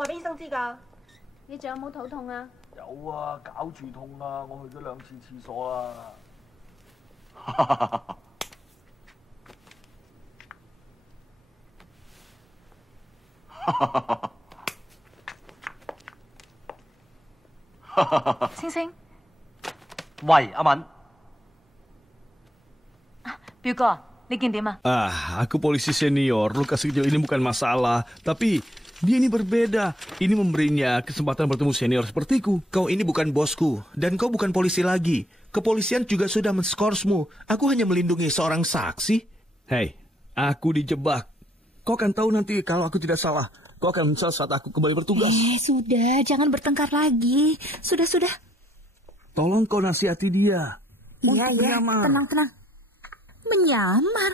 話俾醫生知㗎。你仲有冇肚痛啊？有啊，搞住痛啊！我去咗2次廁所啦。星星，喂，阿敏。表哥，你見點啊？Aku polisi senior. Lukas kecil ini bukan masalah. Tapi dia ini berbeda. Ini memberinya kesempatan bertemu senior sepertiku. Kau ini bukan bosku, dan kau bukan polisi lagi. Kepolisian juga sudah menskorsmu. Aku hanya melindungi seorang saksi. Hei, aku dijebak. Kau akan tahu nanti kalau aku tidak salah. Kau akan menyesal saat aku kembali bertugas. Sudah, jangan bertengkar lagi. Sudah. Tolong kau nasihati dia. Iya, tenang. Menyamar?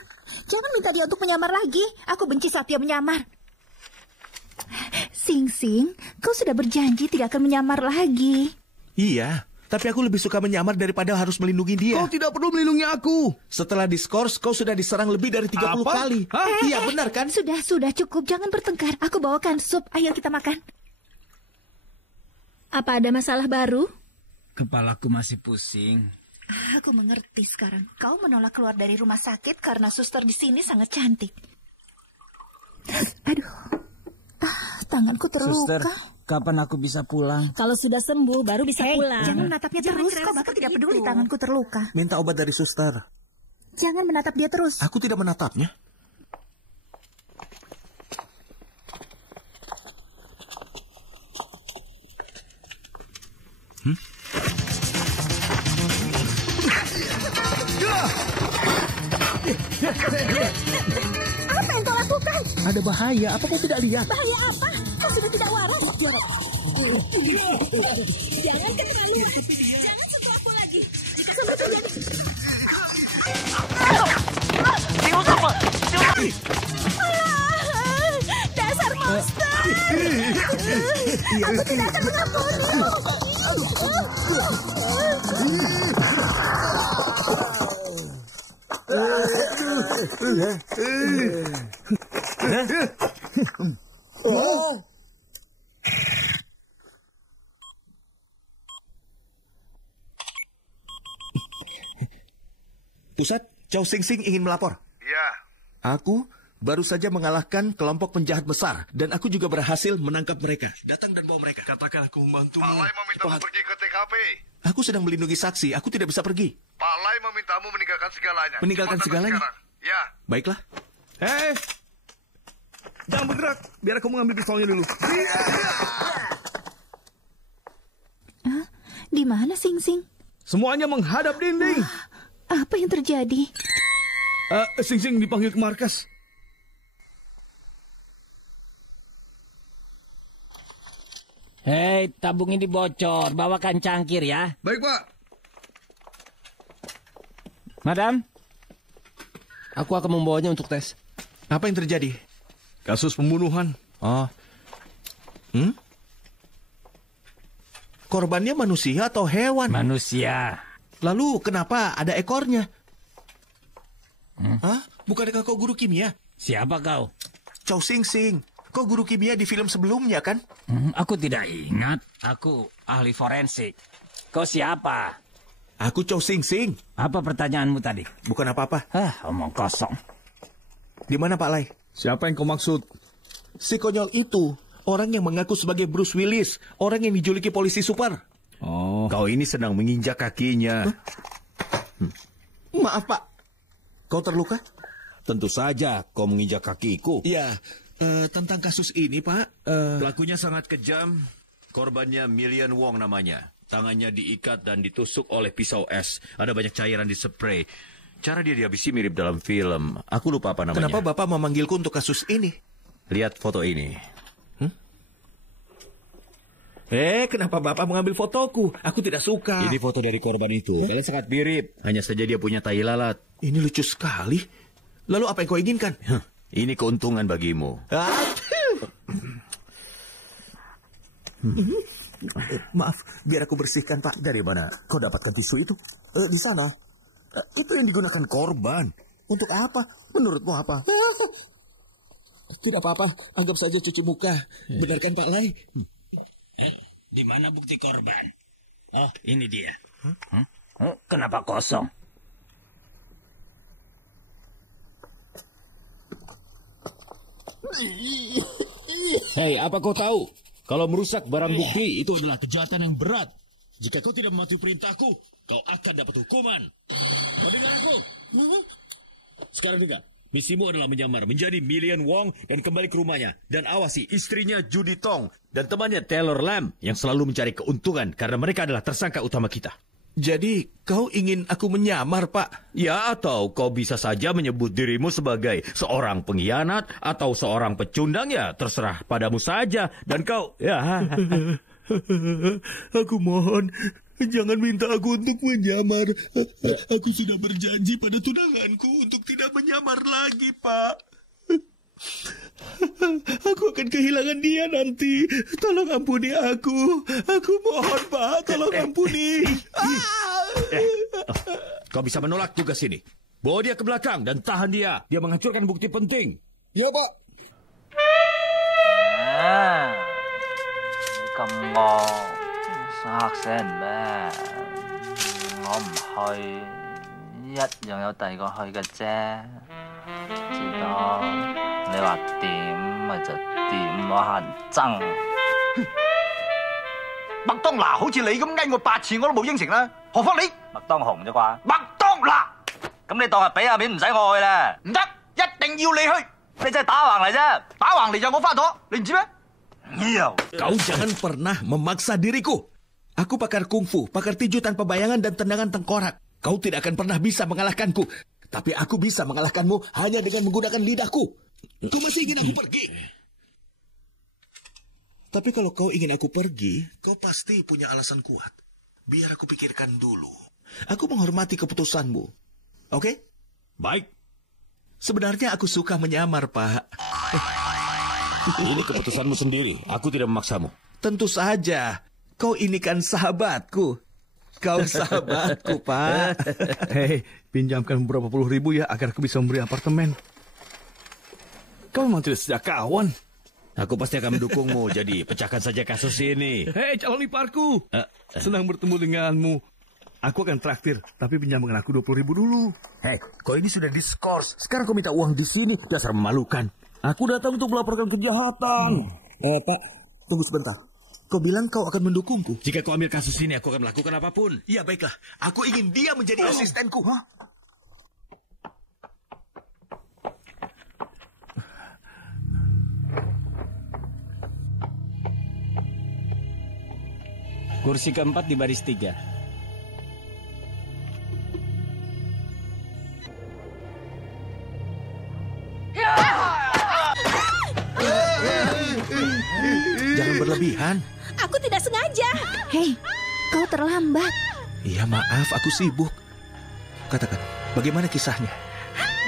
Jangan minta dia untuk menyamar lagi. Aku benci saat dia menyamar. Sing, kau sudah berjanji tidak akan menyamar lagi. Iya, tapi aku lebih suka menyamar daripada harus melindungi dia. Kau tidak perlu melindungi aku. Setelah diskors, kau sudah diserang lebih dari 30 kali. Iya, benar kan? Sudah, cukup. Jangan bertengkar. Aku bawakan sup. Ayo kita makan. Apa ada masalah baru? Kepalaku masih pusing. Aku mengerti sekarang. Kau menolak keluar dari rumah sakit karena suster di sini sangat cantik. Aduh, tanganku terluka. Suster, kapan aku bisa pulang? Kalau sudah sembuh baru bisa pulang. Jangan menatapnya terus. Kau bahkan tidak peduli tanganku terluka. Minta obat dari suster. Jangan menatap dia terus. Aku tidak menatapnya. Apa yang kau lakukan? Ada bahaya, apa kau tidak lihat? Bahaya apa? Kau sudah tidak waras. Jangan keterlaluan. Jangan sentuh aku lagi. Jika sampai terjadi... Dasar monster. Aku tidak akan mengampunimu. Pusat, Chow Sing Sing ingin melapor. Iya. Aku baru saja mengalahkan kelompok penjahat besar, dan aku juga berhasil menangkap mereka. Datang dan bawa mereka. Katakan aku membantumu. Pak Lai memintamu pergi ke TKP. Aku sedang melindungi saksi, aku tidak bisa pergi. Pak Lai memintamu meninggalkan segalanya. Meninggalkan Cepat segalanya? sekarang. Ya. Baiklah. Hei, jangan bergerak. Biar aku mengambil pistolnya dulu. Di mana Sing Sing? Semuanya menghadap dinding. Apa yang terjadi? Sing Sing dipanggil ke markas. Hei, tabung ini bocor. Bawakan cangkir ya. Baik, Pak. Madam? Aku akan membawanya untuk tes. Apa yang terjadi? Kasus pembunuhan. Oh. Korbannya manusia atau hewan? Manusia. Lalu kenapa ada ekornya? Hah? Bukankah kau guru kimia? Siapa kau? Chow Sing Sing. Kau guru kimia di film sebelumnya, kan? Aku tidak ingat. Aku ahli forensik. Kau siapa? Aku Chow Sing Sing. Apa pertanyaanmu tadi? Bukan apa-apa. Omong kosong. Di mana Pak Lai? Siapa yang kau maksud? Si konyol itu. Orang yang mengaku sebagai Bruce Willis. Orang yang dijuluki polisi super. Oh. Kau ini sedang menginjak kakinya. Maaf, Pak. Kau terluka? Tentu saja kau menginjak kakiku. Ya, tentang kasus ini, Pak. Pelakunya sangat kejam. Korbannya Million Wong namanya. Tangannya diikat dan ditusuk oleh pisau es. Ada banyak cairan di spray. Cara dia dihabisi mirip dalam film. Aku lupa apa namanya. Kenapa Bapak memanggilku untuk kasus ini? Lihat foto ini. Kenapa Bapak mengambil fotoku? Aku tidak suka. Ini foto dari korban itu. Kalian sangat mirip. Hanya saja dia punya tai lalat. Ini lucu sekali. Lalu apa yang kau inginkan? Ini keuntungan bagimu. Maaf, biar aku bersihkan, Pak. Dari mana kau dapatkan tisu itu? Di sana. Itu yang digunakan korban. Untuk apa? Menurutmu apa? Tidak apa-apa, anggap saja cuci muka. Benar kan Pak Lai? Di mana bukti korban? Oh, ini dia. Kenapa kosong? Hei, apa kau tahu? Kalau merusak barang bukti itu adalah kejahatan yang berat. Jika kau tidak mematuhi perintahku, kau akan dapat hukuman. Kau dengar aku? Sekarang dengar. Misimu adalah menyamar menjadi Million Wong dan kembali ke rumahnya. Dan awasi istrinya Judy Tong dan temannya Taylor Lam yang selalu mencari keuntungan karena mereka adalah tersangka utama kita. Jadi, kau ingin aku menyamar, Pak? Ya, atau kau bisa saja menyebut dirimu sebagai seorang pengkhianat atau seorang pecundang, ya terserah padamu saja. Dan kau, ya... Aku mohon, jangan minta aku untuk menyamar. Aku sudah berjanji pada tunanganku untuk tidak menyamar lagi, Pak. Aku akan kehilangan dia nanti. Tolong ampuni aku. Aku mohon, Pak. Tolong ampuni. Kau bisa menolak tugas ini. Bawa dia ke belakang dan tahan dia. Dia menghancurkan bukti penting. Ya, Pak. 咁惡，嚇死人咩？我唔去，一樣有第二個去嘅啫。知道你話點咪就點，我乞人憎。麥當娜好似你咁呓我8次我都冇應承啦，何況你？麥當雄啫啩？麥當娜，咁你當係俾下面唔使我去啦？唔得，一定要你去。你真係打橫嚟啫，打橫嚟就我花朵，你唔知咩？ Kau jangan pernah memaksa diriku. Aku pakar kungfu, pakar tinju tanpa bayangan dan tendangan tengkorak. Kau tidak akan pernah bisa mengalahkanku. Tapi aku bisa mengalahkanmu hanya dengan menggunakan lidahku. Kau masih ingin aku pergi? Tapi kalau kau ingin aku pergi, kau pasti punya alasan kuat. Biar aku pikirkan dulu. Aku menghormati keputusanmu. Oke? Baik. Sebenarnya aku suka menyamar, Pak. Ini keputusanmu sendiri. Aku tidak memaksamu. Tentu saja. Kau ini kan sahabatku. Kau sahabatku, Pak. Hei, pinjamkan beberapa puluh ribu ya agar aku bisa memberi apartemen. Kau memang tidak sejak kawan. Aku pasti akan mendukungmu. Jadi pecahkan saja kasus ini. Hei, calon iparku. Senang bertemu denganmu. Aku akan traktir, tapi pinjamkan aku 20 ribu dulu. Hei, kau ini sudah diskors. Sekarang kau minta uang di sini. Dasar memalukan. Aku datang untuk melaporkan kejahatan. Pak, tunggu sebentar. Kau bilang kau akan mendukungku. Jika kau ambil kasus ini, aku akan melakukan apapun. Ya, baiklah. Aku ingin dia menjadi asistenku. Kursi keempat di baris 3. Jangan berlebihan. Aku tidak sengaja. Hei, kau terlambat. Iya, maaf, aku sibuk. Katakan, bagaimana kisahnya?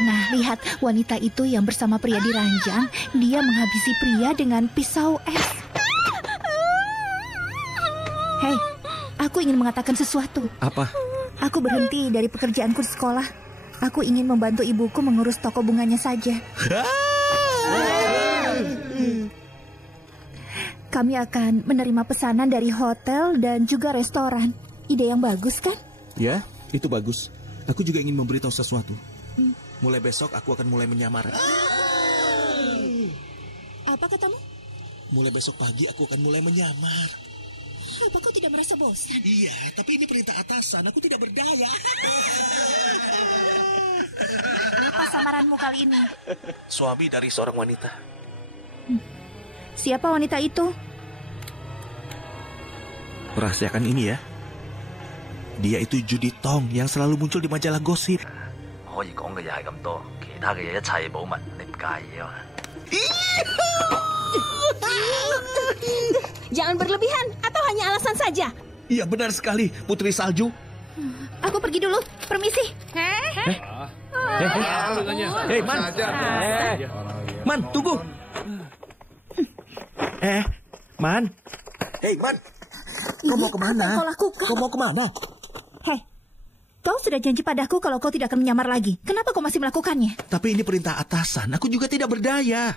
Nah, lihat wanita itu yang bersama pria di ranjang. Dia menghabisi pria dengan pisau es. Hei, aku ingin mengatakan sesuatu. Apa? Aku berhenti dari pekerjaanku di sekolah. Aku ingin membantu ibuku mengurus toko bunganya saja. Kami akan menerima pesanan dari hotel dan juga restoran. Ide yang bagus, kan? Ya, itu bagus. Aku juga ingin memberitahu sesuatu. Mulai besok aku akan mulai menyamar. Apa katamu? Mulai besok pagi aku akan mulai menyamar. Apa kau tidak merasa bosan? Iya, tapi ini perintah atasan. Aku tidak berdaya. Apa samaranmu kali ini? Suami dari seorang wanita. Siapa wanita itu? Rahasiakan ini ya. Dia itu Judy Tong yang selalu muncul di majalah gosip. 可以講嘅嘢係咁多，其他嘅嘢一切保密，你唔介意啊？ Jangan berlebihan, atau hanya alasan saja? Iya, benar sekali, Putri Salju. Aku pergi dulu. Permisi. Hei, Man. Man, tunggu. Man. Hei, Man. Kau mau kemana? Kau lakukan. Kau mau kemana? Hei, kau sudah janji padaku kalau kau tidak akan menyamar lagi. Kenapa kau masih melakukannya? Tapi ini perintah atasan. Aku juga tidak berdaya.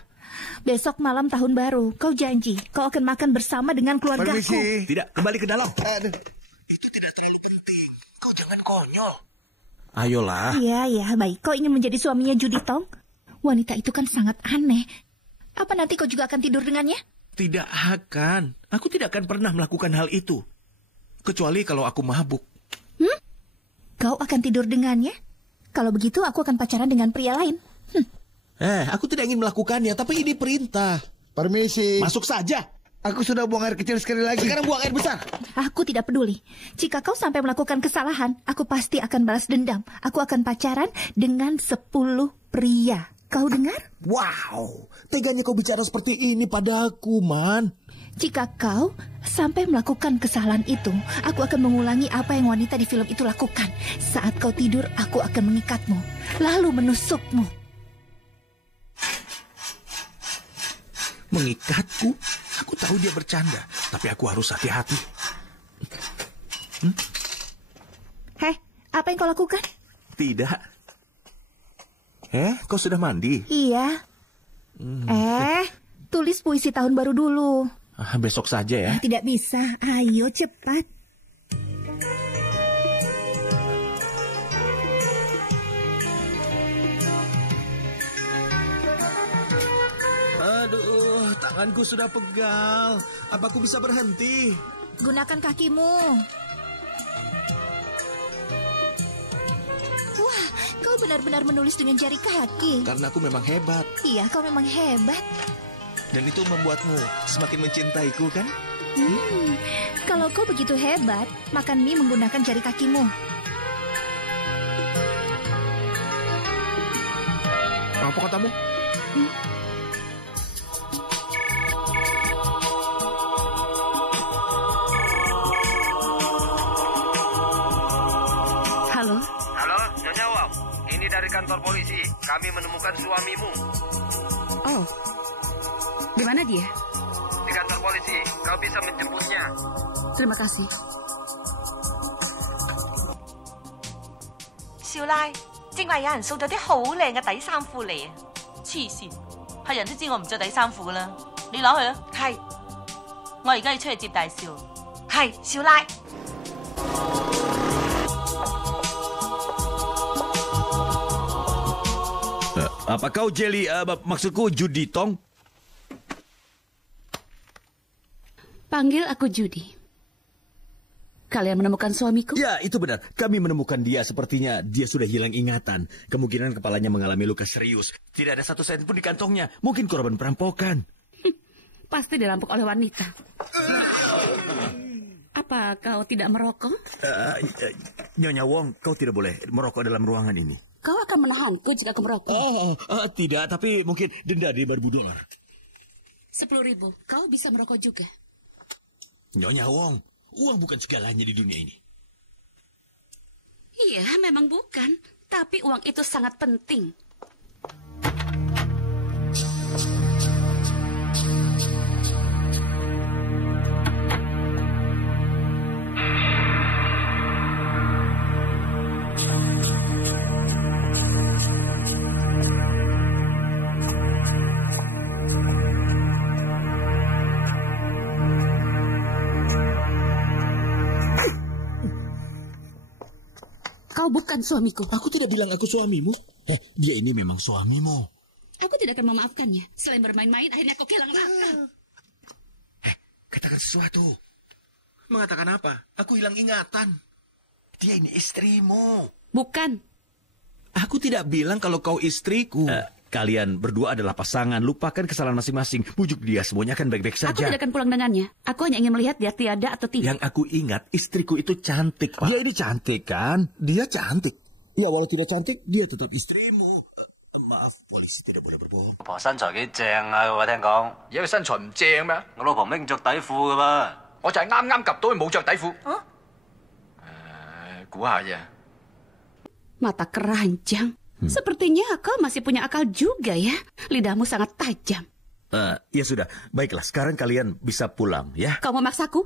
Besok malam tahun baru, kau janji kau akan makan bersama dengan keluargaku. Permisi. Tidak, kembali ke dalam. Aduh. Itu tidak terlalu penting. Kau jangan konyol. Ayolah. Iya, baik. Kau ingin menjadi suaminya Judy Tong? Wanita itu kan sangat aneh. Apa nanti kau juga akan tidur dengannya? Tidak akan. Aku tidak akan pernah melakukan hal itu. Kecuali kalau aku mabuk. Kau akan tidur dengannya? Kalau begitu aku akan pacaran dengan pria lain. Aku tidak ingin melakukannya, tapi ini perintah. Permisi. Masuk saja. Aku sudah buang air kecil sekali lagi. Sekarang buang air besar. Aku tidak peduli. Jika kau sampai melakukan kesalahan, aku pasti akan balas dendam. Aku akan pacaran dengan 10 pria. Kau dengar? Wow, teganya kau bicara seperti ini padaku, Man. Jika kau sampai melakukan kesalahan itu, aku akan mengulangi apa yang wanita di film itu lakukan. Saat kau tidur, aku akan mengikatmu, lalu menusukmu. Mengikatku? Aku tahu dia bercanda, tapi aku harus hati-hati. Hei, apa yang kau lakukan? Tidak. Kau sudah mandi? Iya. Tulis puisi tahun baru dulu. Besok saja ya. Tidak bisa. Ayo cepat. Aduh, tanganku sudah pegal. Apa aku bisa berhenti? Gunakan kakimu. Wah, kau benar-benar menulis dengan jari kaki. Karena aku memang hebat. Iya, kau memang hebat. Dan itu membuatmu semakin mencintaiku, kan? Kalau kau begitu hebat, makan mie menggunakan jari kakimu. Apa katamu? Halo? Halo, Nyonya Wong. Ini dari kantor polisi. Kami menemukan suamimu. Oh, di mana dia? Di kantor polisi. Kau bisa menjemputnya. Terima kasih. 少奶，正話有人送咗啲好靚嘅底衫褲嚟啊！黐線，係人都知我唔着底衫褲噶啦，你攞去啊！係，我而家要出去接大少。係，少奶。Apa kau Jelly? Maksudku Judy Tong? Panggil aku Judy. Kalian menemukan suamiku? Ya, itu benar. Kami menemukan dia. Sepertinya dia sudah hilang ingatan. Kemungkinan kepalanya mengalami luka serius. Tidak ada 1 sen pun di kantongnya. Mungkin korban perampokan. Pasti dirampok oleh wanita. Apa kau tidak merokok? Nyonya Wong, kau tidak boleh merokok dalam ruangan ini. Kau akan menahanku jika aku merokok? Tidak, tapi mungkin denda $5,000. 10.000. Kau bisa merokok juga. Nyonya Wong, uang bukan segalanya di dunia ini. Iya, memang bukan. Tapi uang itu sangat penting. Kau bukan suamiku. Aku tidak bilang aku suamimu. Dia ini memang suamimu. Aku tidak akan memaafkannya. Selain bermain-main, akhirnya kau kehilangan akal. Katakan sesuatu. Mengatakan apa? Aku hilang ingatan. Dia ini istrimu. Bukan. Aku tidak bilang kalau kau istriku. Kalian berdua adalah pasangan. Lupakan kesalahan masing-masing. Bujuk dia, semuanya akan baik-baik saja. Aku tidak akan pulang dengannya. Aku hanya ingin melihat dia tiada atau tidak. Yang aku ingat, istriku itu cantik, Pak. Dia ini cantik, kan? Dia cantik. Ya, walau tidak cantik, dia tetap istrimu. Maaf, polisi tidak boleh berbohong. 老婆身材幾正啊！我聽講，而家佢身材唔正咩？我老婆拎着底褲噶噃，我就係啱啱及到佢冇着底褲。估下啫。 Mata keranjang. Sepertinya kau masih punya akal juga ya. Lidahmu sangat tajam. Ya sudah, baiklah. Sekarang kalian bisa pulang, ya. Kau memaksaku?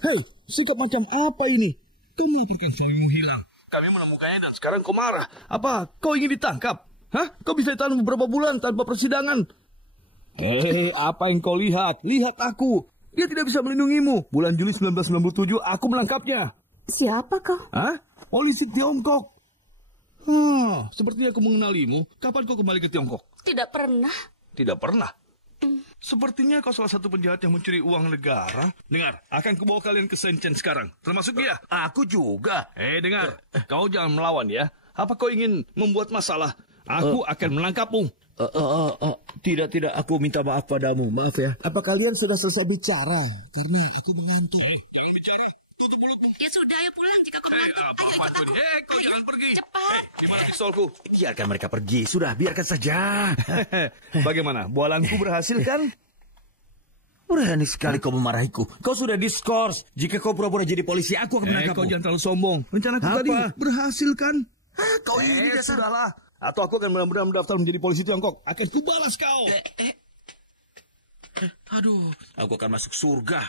Hei, sikap macam apa ini? Kau melaporkan suamimu hilang. Kami menemukannya dan sekarang kau marah. Apa kau ingin ditangkap? Hah? Kau bisa ditahan beberapa bulan tanpa persidangan. Apa yang kau lihat? Lihat aku. Dia tidak bisa melindungimu. Bulan Juli 1997 aku menangkapnya. Siapa kau? Hah? Polisi Tiongkok. Sepertinya aku mengenalimu. Kapan kau kembali ke Tiongkok? Tidak pernah. Tidak pernah? Sepertinya kau salah satu penjahat yang mencuri uang negara. Dengar, akan kubawa kalian ke Shenzhen sekarang. Termasuk dia. Aku juga. Dengar. Kau jangan melawan ya. Apa kau ingin membuat masalah? Aku akan menangkapmu. Tidak. Aku minta maaf padamu. Maaf ya. Apa kalian sudah selesai bicara? Karena aku mengantuk. Ya sudah, ayo pulang jika kau mengantuk. Ayo ikut aku. Kau jangan pergi. Cepat. Gimana pistolku? Biarkan mereka pergi. Sudah, biarkan saja. Bagaimana? Bualanku berhasil kan? Berani sekali kau memarahiku. Kau sudah diskors. Jika kau pura-pura jadi polisi, aku akan menangkapmu. Kau jangan terlalu sombong. Rencanaku tadi berhasil kan? Kau ini sudahlah. Atau aku akan benar-benar mendaftar menjadi polisi Tiongkok. Akan kubalas kau. Aduh, aku akan masuk surga.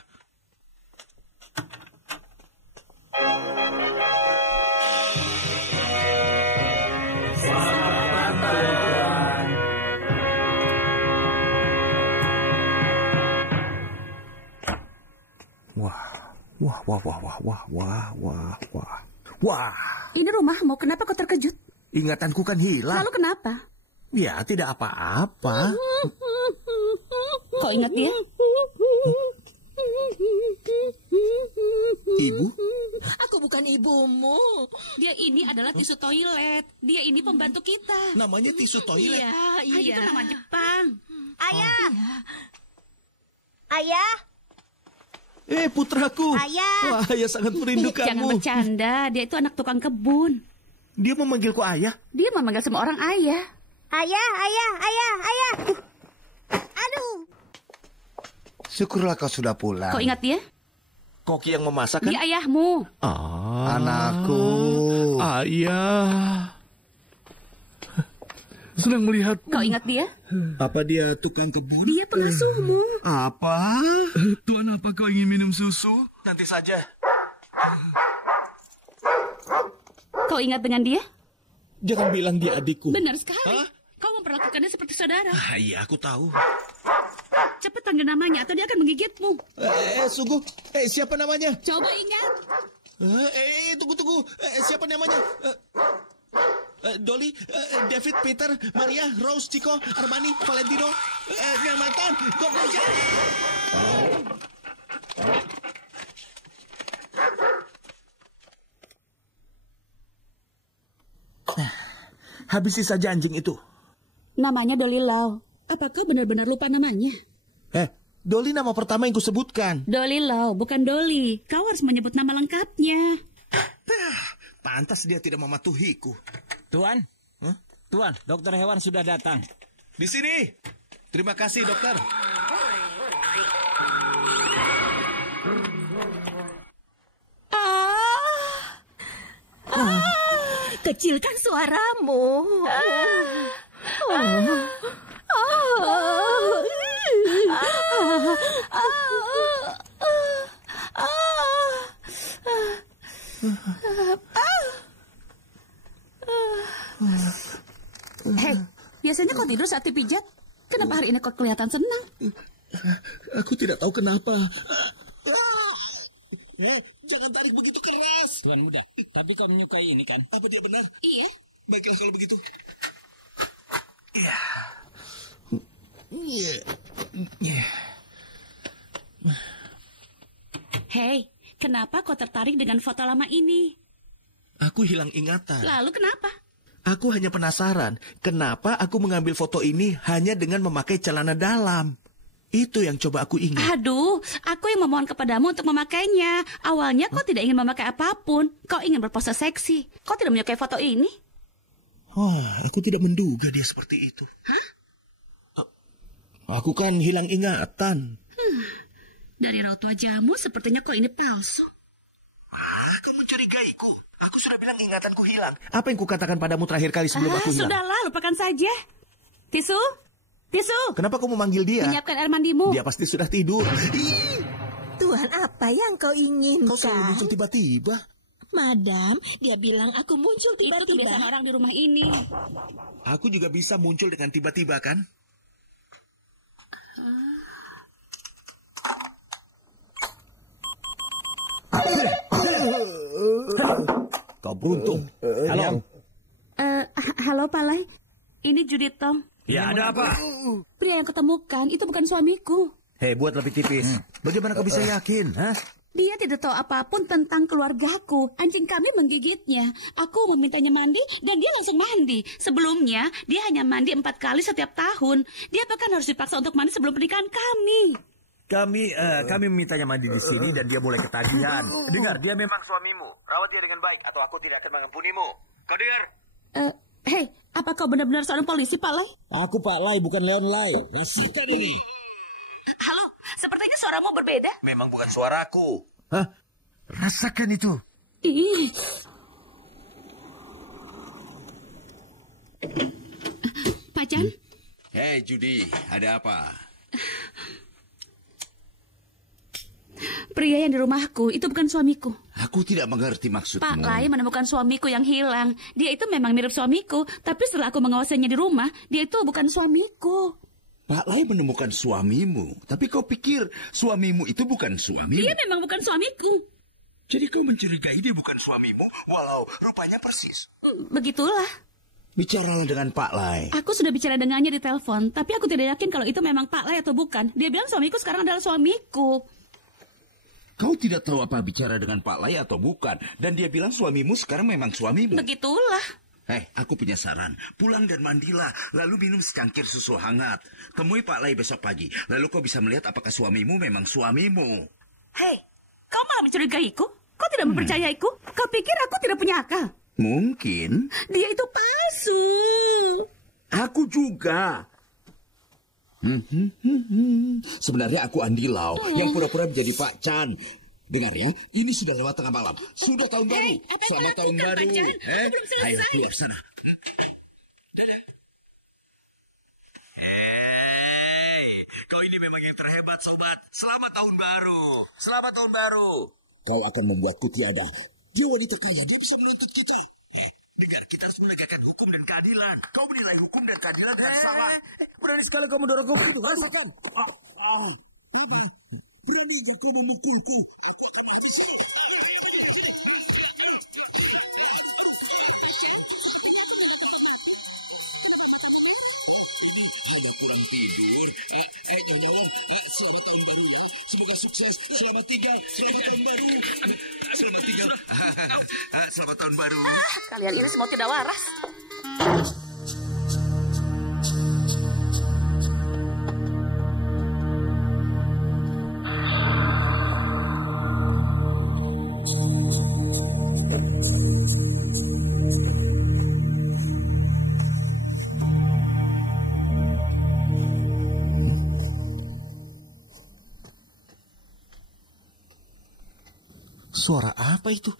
Wah. Ini rumahmu, kenapa kau terkejut? Ingatanku kan hilang. Lalu kenapa? Ya, tidak apa-apa. Kau ingat dia? Ibu? Aku bukan ibumu. Dia ini adalah tisu toilet. Dia ini pembantu kita. Namanya tisu toilet? Iya. Itu nama Jepang. Ayah. Iya. Ayah. Putraku. Ayah. Wah, ayah sangat merindukanmu. Jangan bercanda. Dia itu anak tukang kebun. Dia memanggilku ayah? Dia memanggil semua orang ayah. Ayah. Aduh. Syukurlah kau sudah pulang. Kau ingat dia? Koki yang memasak kan? Dia ayahmu. Anakku. Ayah. Senang melihat. Kau ingat dia? Apa dia tukang kebun? Dia pengasuhmu. Apa? Tuan, apa kau ingin minum susu? Nanti saja. Kau ingat dengan dia? Jangan bilang dia adikku. Benar sekali. Kau memperlakukannya seperti saudara. Iya, aku tahu. Cepat panggil namanya atau dia akan menggigitmu. Sungguh. Siapa namanya? Coba ingat. Tunggu. Siapa namanya? Dolly, David, Peter, Maria, Rose, Chico, Armani, Valentino, Mantan, Gorgonja. Habisi saja anjing itu. Namanya Dolly Lau. Apa kau benar-benar lupa namanya? Dolly nama pertama yang kusebutkan. Dolly Lau, bukan Dolly. Kau harus menyebut nama lengkapnya. Pantas dia tidak mematuhiku. Tuan? Tuan, dokter hewan sudah datang. Di sini. Terima kasih, dokter. Kecilkan suaramu. Hei, biasanya kau tidur saat dipijat. Kenapa hari ini kau kelihatan senang? Aku tidak tahu kenapa. Jangan tarik begitu keras. Tuan muda, tapi kau menyukai ini kan? Apa dia benar? Iya. Baiklah kalau begitu. Hei, kenapa kau tertarik dengan foto lama ini? Aku hilang ingatan. Lalu kenapa? Aku hanya penasaran, kenapa aku mengambil foto ini hanya dengan memakai celana dalam. Itu yang coba aku ingat. Aduh, aku yang memohon kepadamu untuk memakainya. Awalnya kau tidak ingin memakai apapun. Kau ingin berpose seksi. Kau tidak menyukai foto ini? Aku tidak menduga dia seperti itu. Hah? Aku kan hilang ingatan. Dari raut wajahmu sepertinya kau ini palsu. Kau mencurigaiku. Aku sudah bilang ingatanku hilang. Apa yang kukatakan padamu terakhir kali sebelum aku hilang? Sudahlah, lupakan saja. Tisu? Kenapa kau memanggil dia? Menyiapkan air mandimu. Dia pasti sudah tidur. Tuhan, apa yang kau inginkan? Kau selalu muncul tiba-tiba. Madam, dia bilang aku muncul tiba-tiba. Itu kebiasaan orang di rumah ini. Aku juga bisa muncul dengan tiba-tiba, kan? beruntung. Halo. Halo Pak Lai, ini Judith Tong. Ya, ada apa? Pria yang kutemukan itu bukan suamiku. Hei, buat lebih tipis. Bagaimana kau bisa yakin? Hah? Dia tidak tahu apapun tentang keluargaku. Anjing kami menggigitnya. Aku memintanya mandi dan dia langsung mandi. Sebelumnya, dia hanya mandi 4 kali setiap tahun. Dia bahkan harus dipaksa untuk mandi sebelum pernikahan kami. Kami memintanya mandi di sini dan dia mulai ketagihan. Dengar, dia memang suamimu. Rawat dia dengan baik atau aku tidak akan mengampunimu. Kau dengar? Hei, apa kau benar-benar seorang polisi, Pak Lai? Aku Pak Lai, bukan Leon Lai. Rasakan ini. Halo, sepertinya suaramu berbeda. Memang bukan suaraku. Hah? Rasakan itu. Ih. Pak Chan? Hei Judy, ada apa? Pria yang di rumahku itu bukan suamiku. Aku tidak mengerti maksudmu. Pak Lai menemukan suamiku yang hilang. Dia itu memang mirip suamiku, tapi setelah aku mengawasinya di rumah, dia itu bukan suamiku. Pak Lai menemukan suamimu, tapi kau pikir suamimu itu bukan suamimu? Dia memang bukan suamiku. Jadi kau mencurigai dia bukan suamimu, walau rupanya persis. Begitulah. Bicaralah dengan Pak Lai. Aku sudah bicara dengannya di telepon, tapi aku tidak yakin kalau itu memang Pak Lai atau bukan. Dia bilang suamiku sekarang adalah suamiku. Kau tidak tahu apa bicara dengan Pak Lai atau bukan, dan dia bilang suamimu sekarang memang suamimu. Begitulah. Aku punya saran. Pulang dan mandilah, lalu minum secangkir susu hangat. Temui Pak Lai besok pagi, lalu kau bisa melihat apakah suamimu memang suamimu. Hei, kau malah mencurigaiku? Kau tidak mempercayaiku? Kau pikir aku tidak punya akal? Mungkin. Dia itu palsu. Aku juga. Sebenarnya aku Andi Lau yang pura-pura menjadi Pak Chan. Dengar ya, ini sudah lewat tengah malam. Sudah tahun baru. Selamat tahun baru. Ayo keluar sana. Kau ini memang yang terhebat, sobat. Selamat tahun baru. Selamat tahun baru. Kau akan membuatku tiada. Dia wanita kaya, dia bisa menuntut kita. Dengar, kita harus menegakkan hukum dan keadilan. Kau menilai hukum dan keadilan dengan salah. Berani sekali kau mendorong hukum itu. Rasakan. Ini aku memikirkan. Sudah kurang tidur. Nyonya Wong, selamat tahun baru. Semoga sukses. Selamat tinggal. Selamat tahun baru. Selamat tinggal. Selamat tahun baru. Kalian ini semua tidak waras. Suara apa itu?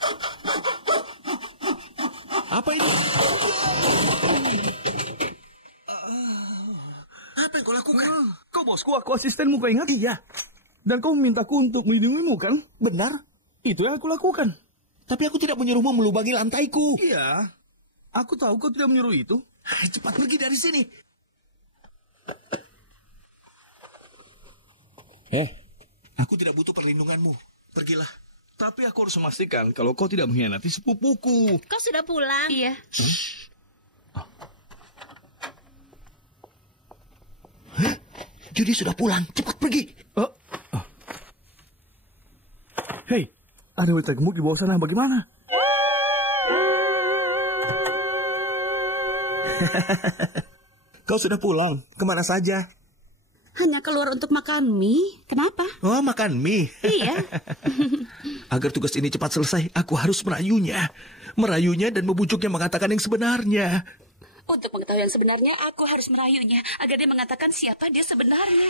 Apa itu? Apa yang kau lakukan? Kau bosku, aku asistenmu, kau ingat? Iya. Dan kau memintaku untuk melindungimu, kan? Benar. Itu yang aku lakukan. Tapi aku tidak menyuruhmu melubangi lantaiku. Iya. Aku tahu kau tidak menyuruh itu. Cepat pergi dari sini. Aku tidak butuh perlindunganmu. Pergilah. Tapi aku harus memastikan kalau kau tidak mengkhianati sepupuku. Kau sudah pulang? Iya. Judy sudah pulang. Cepat pergi. Hei, ada wanita gemuk di bawah sana. Bagaimana? Kau sudah pulang? Kemana saja? Hanya keluar untuk makan mie. Kenapa? Oh, makan mie. Iya. Agar tugas ini cepat selesai, aku harus merayunya. Merayunya dan membujuknya mengatakan yang sebenarnya. Untuk mengetahui yang sebenarnya, aku harus merayunya agar dia mengatakan siapa dia sebenarnya.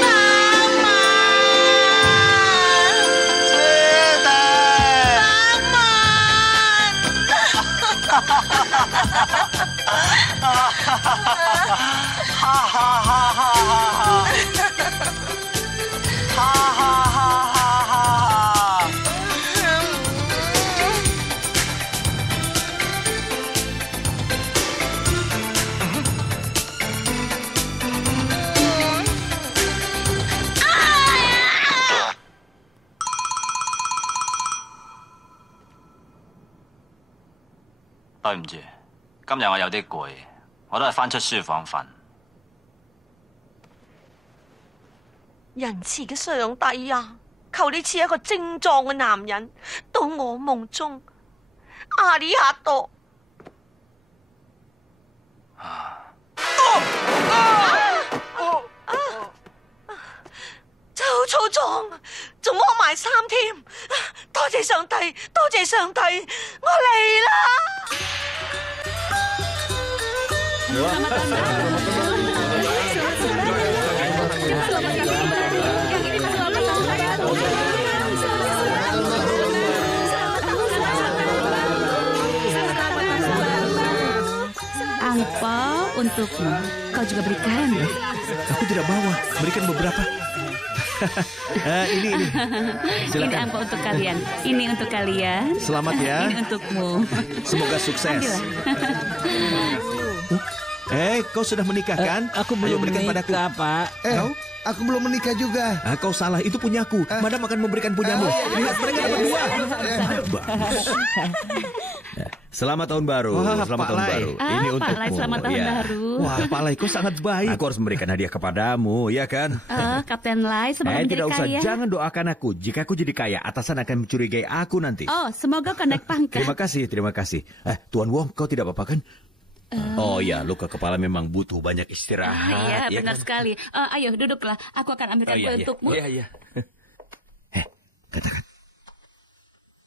Mama! 對唔住，今日我有啲攰，我都係翻出書房瞓。仁慈嘅上帝啊，求你賜一個精壯嘅男人到我夢中。阿里亞多。真係好粗壯，仲屙埋衫添。多謝上帝，多謝上帝，我嚟啦！Angpau untukmu. Kau juga berikan. Aku tidak bawa. Berikan beberapa. Ini. Silakan. Ini angpau untuk kalian. Ini untuk kalian. Selamat ya. Ini untukmu. Semoga sukses. Kau sudah menikah kan? Aku belum menikah, Pak. Kau? Aku belum menikah juga. Kau salah, itu punyaku. Madam akan memberikan punyamu. Lihat, mereka dapat dua. Bagus. Selamat tahun baru. Selamat tahun baru. Ini untukmu. Pak Lai, selamat tahun baru. Wah, Pak Lai, kau sangat baik. Aku harus memberikan hadiah kepadamu, ya kan? Kapten Lai, semoga menjadi tidak usah. kaya. Jangan doakan aku. Jika aku jadi kaya, atasan akan mencurigai aku nanti. Oh, semoga kau naik pangkat. Terima kasih. Tuan Wong, kau tidak apa-apa kan? Oh ya, luka kepala memang butuh banyak istirahat. Iya, benar sekali. Ayo, duduklah. Aku akan ambilkan kue untukmu. Iya. Katakan.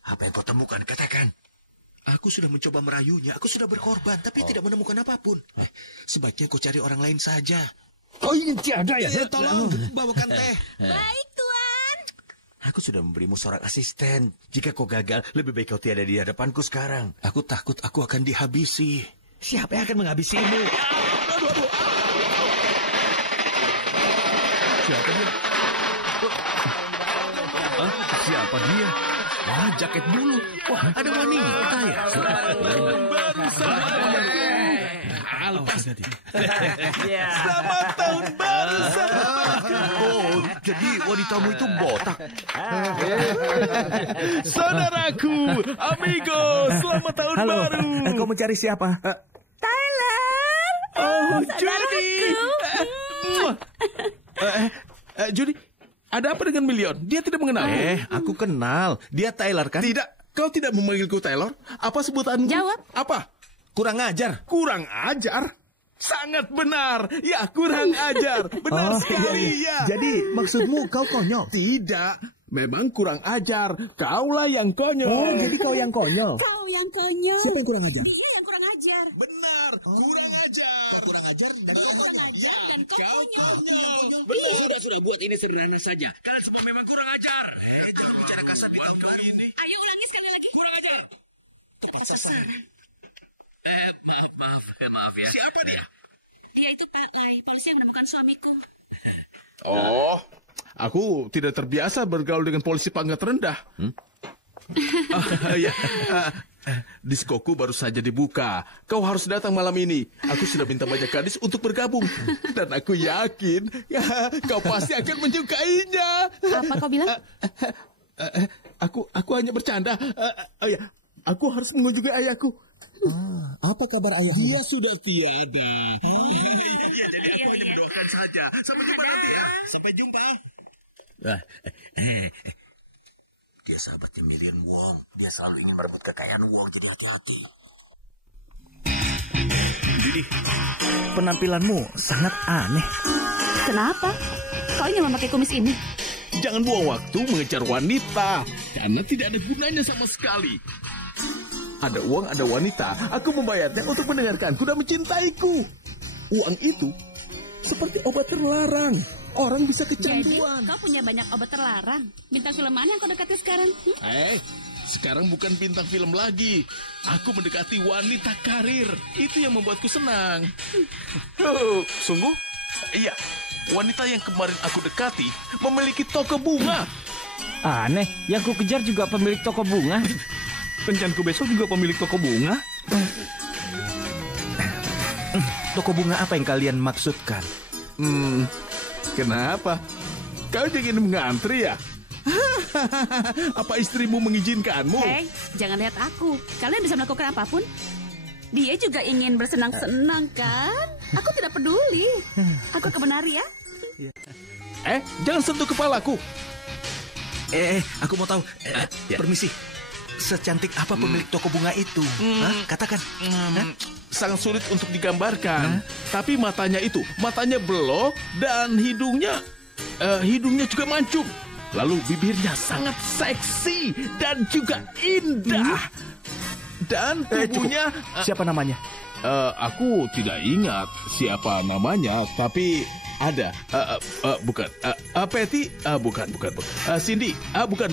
Apa yang kau temukan? Katakan. Aku sudah mencoba merayunya. Aku sudah berkorban, tapi tidak menemukan apapun. Sebaiknya kau cari orang lain saja. Kau ingin tiada ya? Tolong, bawakan teh. Baik, Tuan. Aku sudah memberimu seorang asisten. Jika kau gagal, lebih baik kau tiada di hadapanku sekarang. Aku takut aku akan dihabisi. Siapa yang akan menghabisimu? Siapa dia? Siapa dia? Jaket bulu. Wah, ada wanita ya? Selamat tahun baru, sahabatku. Oh, jadi wanitamu itu botak. Saudaraku, amigo, selamat tahun baru. Kau mencari siapa? Tyler. Oh, Judy. Judy, ada apa dengan Million? Dia tidak mengenal. Aku kenal. Dia Tyler kan? Tidak. Kau tidak memanggilku Taylor? Apa sebutanmu? Jawab. Apa? Kurang ajar. Kurang ajar? Sangat benar. Ya, kurang ajar. Benar sekali, ya. Jadi, maksudmu kau konyol? Tidak. Memang kurang ajar. Kaulah yang konyol. Oh, jadi kau yang konyol? Kau yang konyol. Siapa yang kurang ajar? Dia yang kurang ajar. Benar, kurang ajar. Kau kurang ajar dan kau konyol. Ya, kau konyol. Sudah, buat ini sederhana saja. Kalian semua memang kurang ajar. Jangan bicara kasar bilang begini. Ayo ulangi sekali lagi. Kurang ajar. Maaf ya. Siapa dia? Dia itu Pak Lai, polisi yang menemukan suamiku. Oh, aku tidak terbiasa bergaul dengan polisi pangkat rendah. Diskoku baru saja dibuka. Kau harus datang malam ini. Aku sudah minta banyak gadis untuk bergabung. Dan aku yakin kau pasti akan menyukainya. Apa kau bilang? Aku hanya bercanda. Aku harus mengunjungi ayahku. Apa kabar ayah? Dia sudah tiada. Ya, jadi aku hanya mendoakan saja. Sampai jumpa nanti ya. Sampai jumpa. Dia sahabatnya Million Wong. Dia selalu ingin merebut kekayaan Wong, jadi hati-hati. Didi, penampilanmu sangat aneh. Kenapa? Kau ingin memakai kumis ini? Jangan buang waktu mengejar wanita, karena tidak ada gunanya sama sekali. Ada uang, ada wanita. Aku membayarnya untuk mendengarkanku dan mencintaiku. Uang itu seperti obat terlarang. Orang bisa kecanduan. Jadi, kau punya banyak obat terlarang. Bintang film mana yang kau dekati sekarang? Sekarang bukan bintang film lagi. Aku mendekati wanita karir. Itu yang membuatku senang. Sungguh? Iya. Wanita yang kemarin aku dekati memiliki toko bunga. Aneh, yang ku kejar juga pemilik toko bunga. Kencanku besok juga pemilik toko bunga. Toko bunga apa yang kalian maksudkan? Kenapa? Kau ingin mengantri ya? Apa istrimu mengizinkanmu? Jangan lihat aku. Kalian bisa melakukan apapun. Dia juga ingin bersenang-senang kan? Aku tidak peduli. Aku akan menari ya. Jangan sentuh kepalaku. Aku mau tahu. Permisi. Secantik apa pemilik toko bunga itu? Katakan. Sangat sulit untuk digambarkan. Tapi matanya belok dan hidungnya juga mancung. Lalu bibirnya sangat seksi dan juga indah. Dan tubuhnya... Siapa namanya? Aku tidak ingat siapa namanya, tapi ada. Bukan. Patty? Bukan. Cindy? Bukan.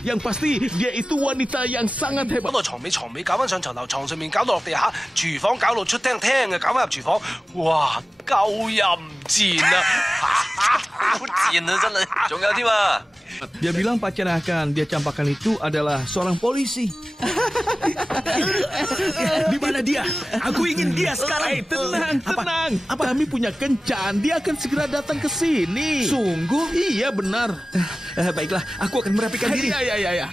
Yang pasti dia itu wanita yang sangat hebat. 嗰個床尾搞翻上層樓，床上面搞到落地下，廚房搞到出廳嘅搞翻入廚房，哇，夠淫賤啊！好賤啊，真係，仲有添啊！ Dia bilang pacar yang akan dia campakkan itu adalah seorang polisi. Di mana dia? Aku ingin dia sekarang. Tenang. Kami punya kencan. Dia akan segera datang ke sini. Sungguh? Iya, benar. Baiklah, aku akan merapikan diri. Iya.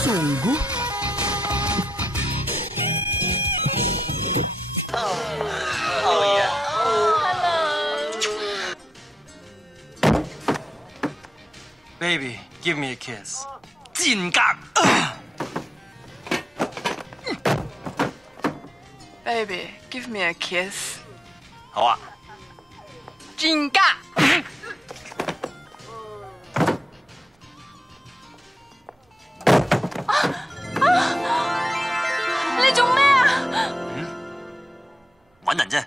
Sungguh? Oh yeah. Baby, give me a kiss. 賤格。Baby, give me a kiss. 好啊。賤格。你做咩啊？揾人啫。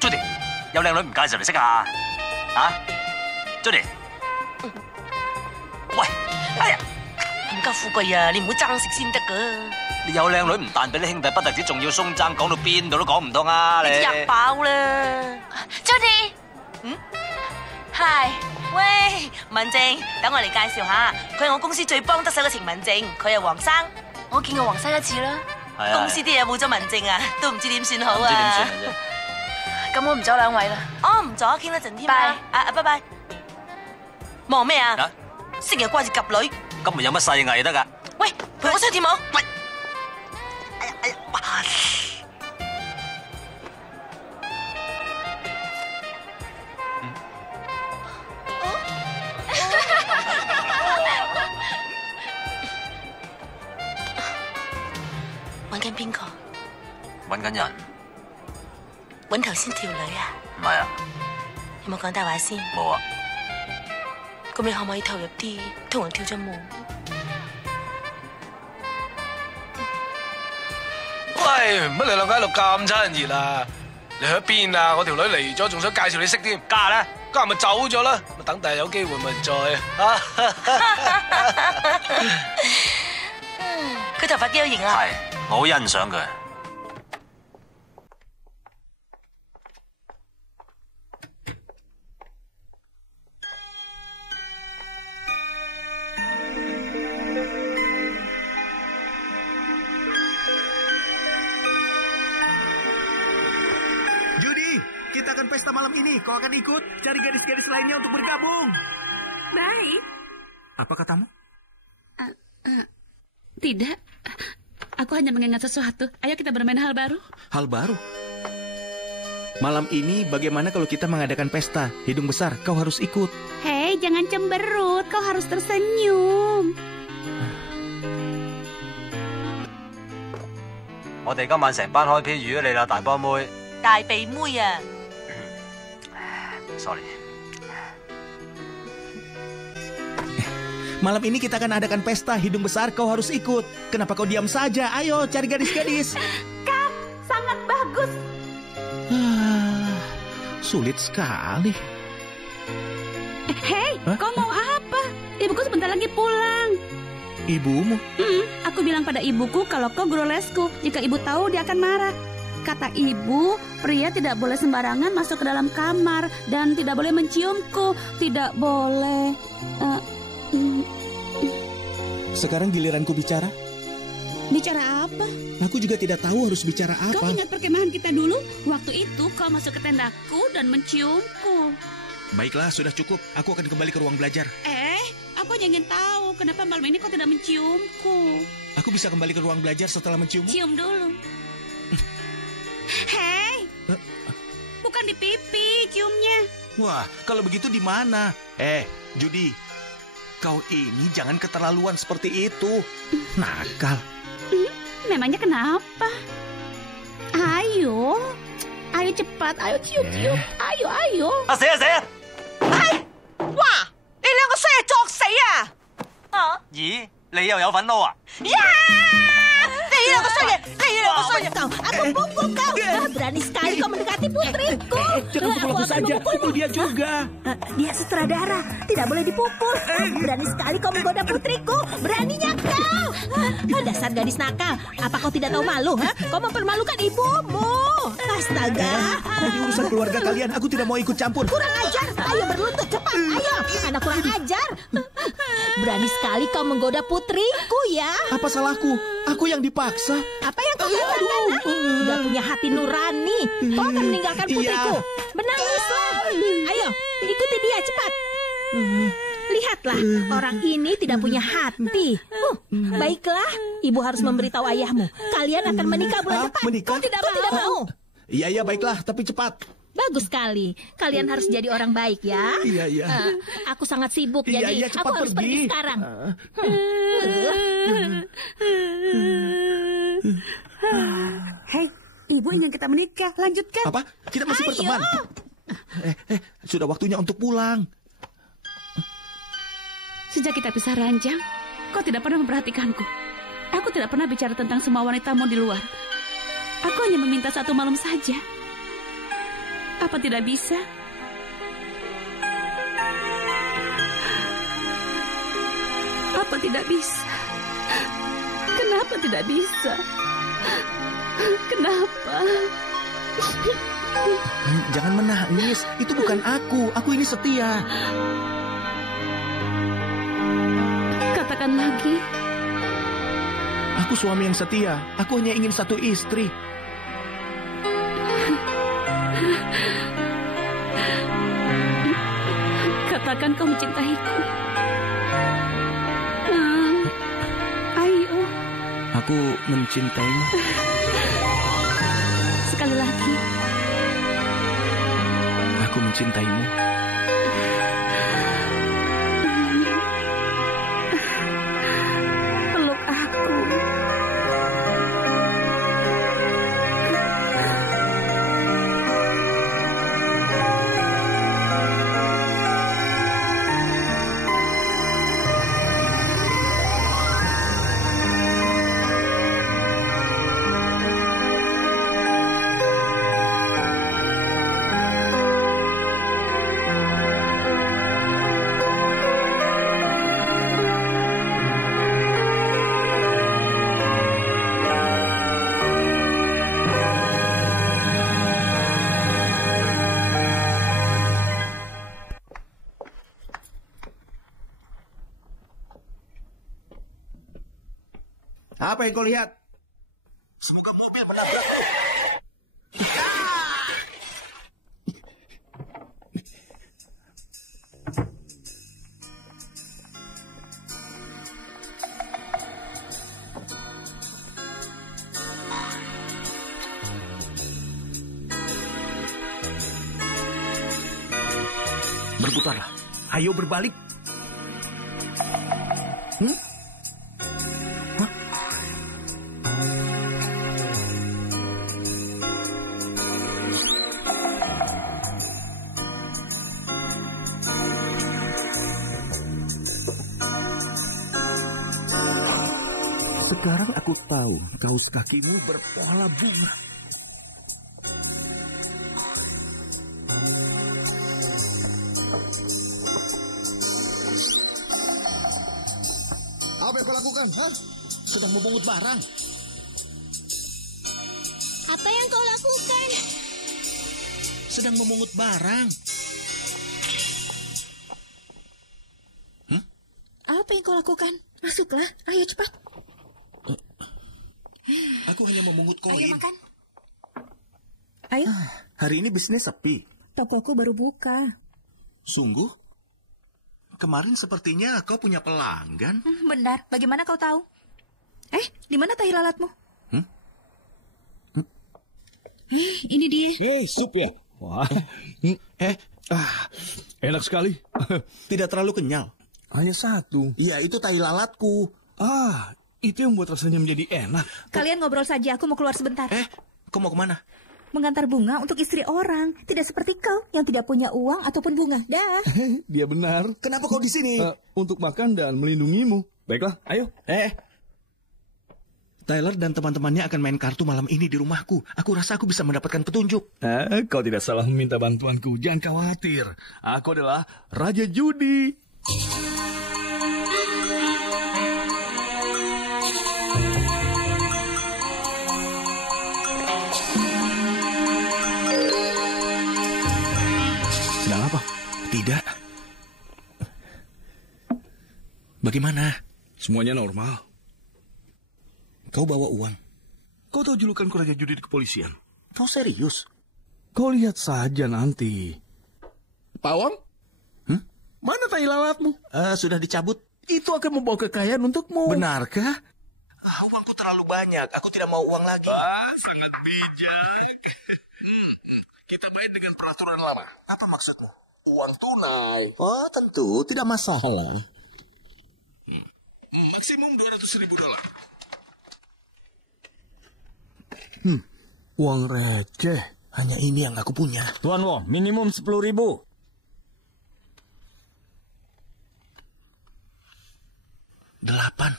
Judy， 有靚女唔介紹嚟識下啊 ？Judy， 喂，哎呀，冚家富貴啊，你唔好爭食先得噶。你有靚女唔但俾你兄弟，不特止仲要鬆爭，講到邊度都講唔通啊！你入飽啦 ，Judy， Hi， 喂，文靜，等我嚟介紹下，佢係我公司最幫得手嘅程文靜，佢係黃生，我見過黃生一次啦。公司啲嘢冇咗文靜啊，都唔知點算好啊！唔知點算嘅啫。咁我唔阻兩位啦。哦，唔阻，傾得陣添啦。拜拜。忙咩啊？成日掛住夾女。咁咪有乜細藝得㗎？喂，陪我上跳舞。喂。哎呀。揾緊邊個？揾緊人。揾頭先條女啊？唔係啊。有冇講大話先？冇啊。咁你可唔可以投入啲，同人跳隻舞？喂，乜你兩個喺度咁親熱啊？你去邊啊？我條女嚟咗，仲想介紹你識添。家咧？家咪走咗啦。咪等第日有機會咪再啊。佢頭髮幾有型啊！係，我好欣賞佢。Kita akan pesta malam ini. Kau akan ikut? Cari gadis-gadis lainnya untuk bergabung. Baik. Apa katamu? Tidak. Aku hanya mengingat sesuatu. Ayo kita bermain hal baru. Hal baru? Malam ini bagaimana kalau kita mengadakan pesta? Hidung besar, kau harus ikut. Hei, jangan cemberut. Kau harus tersenyum. 我哋今晚成班開 P 魚你啦，大波妹。大鼻妹啊！ Sorry。 Malam ini kita akan adakan pesta. Hidung besar, kau harus ikut. Kenapa kau diam saja? Ayo, cari gadis-gadis. Kak, sangat bagus. Sulit sekali. Hei, kau mau apa? Ibuku sebentar lagi pulang. Ibumu? Aku bilang pada ibuku kalau kau guru lesku. Jika ibu tahu, dia akan marah. Kata ibu, pria tidak boleh sembarangan masuk ke dalam kamar dan tidak boleh menciumku. Tidak boleh. Sekarang giliranku bicara. Bicara apa? Aku juga tidak tahu harus bicara apa. Kau ingat perkemahan kita dulu? Waktu itu kau masuk ke tendaku dan menciumku. Baiklah, sudah cukup. Aku akan kembali ke ruang belajar. Aku hanya ingin tahu kenapa malam ini kau tidak menciumku. Aku bisa kembali ke ruang belajar setelah menciummu. Cium dulu. Hei, bukan di pipi ciumnya. Wah, kalau begitu di mana? Judy, kau ini jangan keterlaluan seperti itu. Nakal. Memangnya kenapa? Ayo cepat, ayo cium. Ayo. 死啊！ 哇！你兩個衰嘢作死啊！咦，你又有份撈啊？ Ya! 你兩個衰嘢， Aku pukul kau. Berani sekali kau mendekati putriku. Jangan pukul aku saja, pukul dia juga. Dia sutradara, tidak boleh dipukul. Berani sekali kau menggoda putriku. Beraninya kau. Dasar gadis nakal. Apa kau tidak tahu malu? Kau mempermalukan ibumu. Astaga. Ini urusan keluarga kalian, aku tidak mau ikut campur. Kurang ajar. Ayo berlutut cepat. Ayo. Anak kurang ajar. Berani sekali kau menggoda putriku ya. Apa salahku? Aku yang dipaksa. Apa yang kau katakan? Tidak punya hati nurani. Kau akan meninggalkan putriku. Menangislah. Ayo, ikuti dia cepat. Lihatlah, orang ini tidak punya hati. Baiklah, ibu harus memberitahu ayahmu. Kalian akan menikah bulan depan. Menikah? Kau tidak mau? Iya, baiklah, tapi cepat. Bagus sekali. Kalian harus jadi orang baik ya. Iya. Aku sangat sibuk, jadi aku harus pergi sekarang. Hei, ibu yang kita menikah. Lanjutkan. Apa? Kita masih berteman. Sudah waktunya untuk pulang. Sejak kita pisah ranjang, kau tidak pernah memperhatikanku. Aku tidak pernah bicara tentang semua wanitamu di luar. Aku hanya meminta satu malam saja. Apa tidak bisa? Apa tidak bisa? Kenapa tidak bisa? Kenapa? Jangan menangis. Itu bukan aku. Aku ini setia. Katakan lagi. Aku suami yang setia. Aku hanya ingin satu istri. Katakan kau mencintaiku. Ayo. Aku mencintaimu. Sekali lagi. Aku mencintaimu. Peluk aku. Apa yang kau lihat? Semoga mobil menabrak. Berputarlah. Ayo berbalik. Sekarang aku tahu kaos kakimu berpola bunga. Apa yang kau lakukan? Hah? Sedang memungut barang. Apa yang kau lakukan? Sedang memungut barang. Apa yang kau lakukan? Masuklah, ayo cepat. Aku hanya memungut koin. Ayo makan. Ayo. Hari ini bisnis sepi. Tokoku baru buka. Sungguh? Kemarin sepertinya kau punya pelanggan. Benar, bagaimana kau tahu? Di mana tahi lalatmu? Ini dia. Sup ya? Wah. Enak sekali. Tidak terlalu kenyal. Hanya satu. Iya, itu tahi lalatku. Itu yang buat rasanya menjadi enak. Kalian ngobrol saja, aku mau keluar sebentar. Kau mau kemana? Mengantar bunga untuk istri orang. Tidak seperti kau yang tidak punya uang ataupun bunga. Dah. Dia benar. Kenapa kau di sini? Untuk makan dan melindungimu. Baiklah, ayo. Tyler dan teman-temannya akan main kartu malam ini di rumahku. Aku rasa aku bisa mendapatkan petunjuk. Kau tidak salah meminta bantuanku. Jangan khawatir. Aku adalah Raja Judi. Sedang apa? Tidak. Bagaimana? Semuanya normal. Kau bawa uang. Kau tahu julukanku Raja Judi di kepolisian? Kau serius? Kau lihat saja nanti. Pawang? Mana tahi lalatmu? Sudah dicabut. Itu akan membawa kekayaan untukmu. Benarkah? Uangku terlalu banyak. Aku tidak mau uang lagi. Sangat bijak. Kita main dengan peraturan lama. Apa maksudmu? Uang tunai. Oh, tentu. Tidak masalah. Maksimum $200,000. Uang receh. Hanya ini yang aku punya. Tuan Wo, minimum 10.000. 8.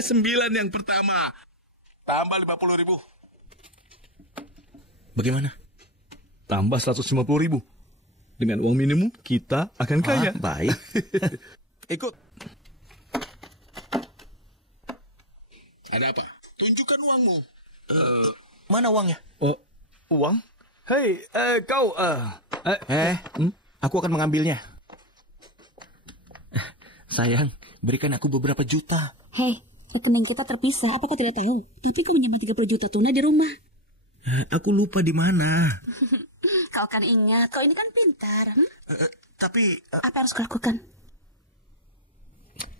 9 yang pertama. Tambah 50.000. Bagaimana? Tambah 150.000. Dengan uang minimum kita akan kaya. Baik. Ikut. Ada apa? Tunjukkan uangmu. Mana uangnya? Uang? Hei, kau. Aku akan mengambilnya. Sayang, berikan aku beberapa juta. Hei, rekening kita terpisah. Apa kau tidak tahu? Tapi kau menyimpan 30 juta tunai di rumah. Aku lupa di mana. Kau kan ingat, kau ini kan pintar. Tapi... Apa harus kau lakukan?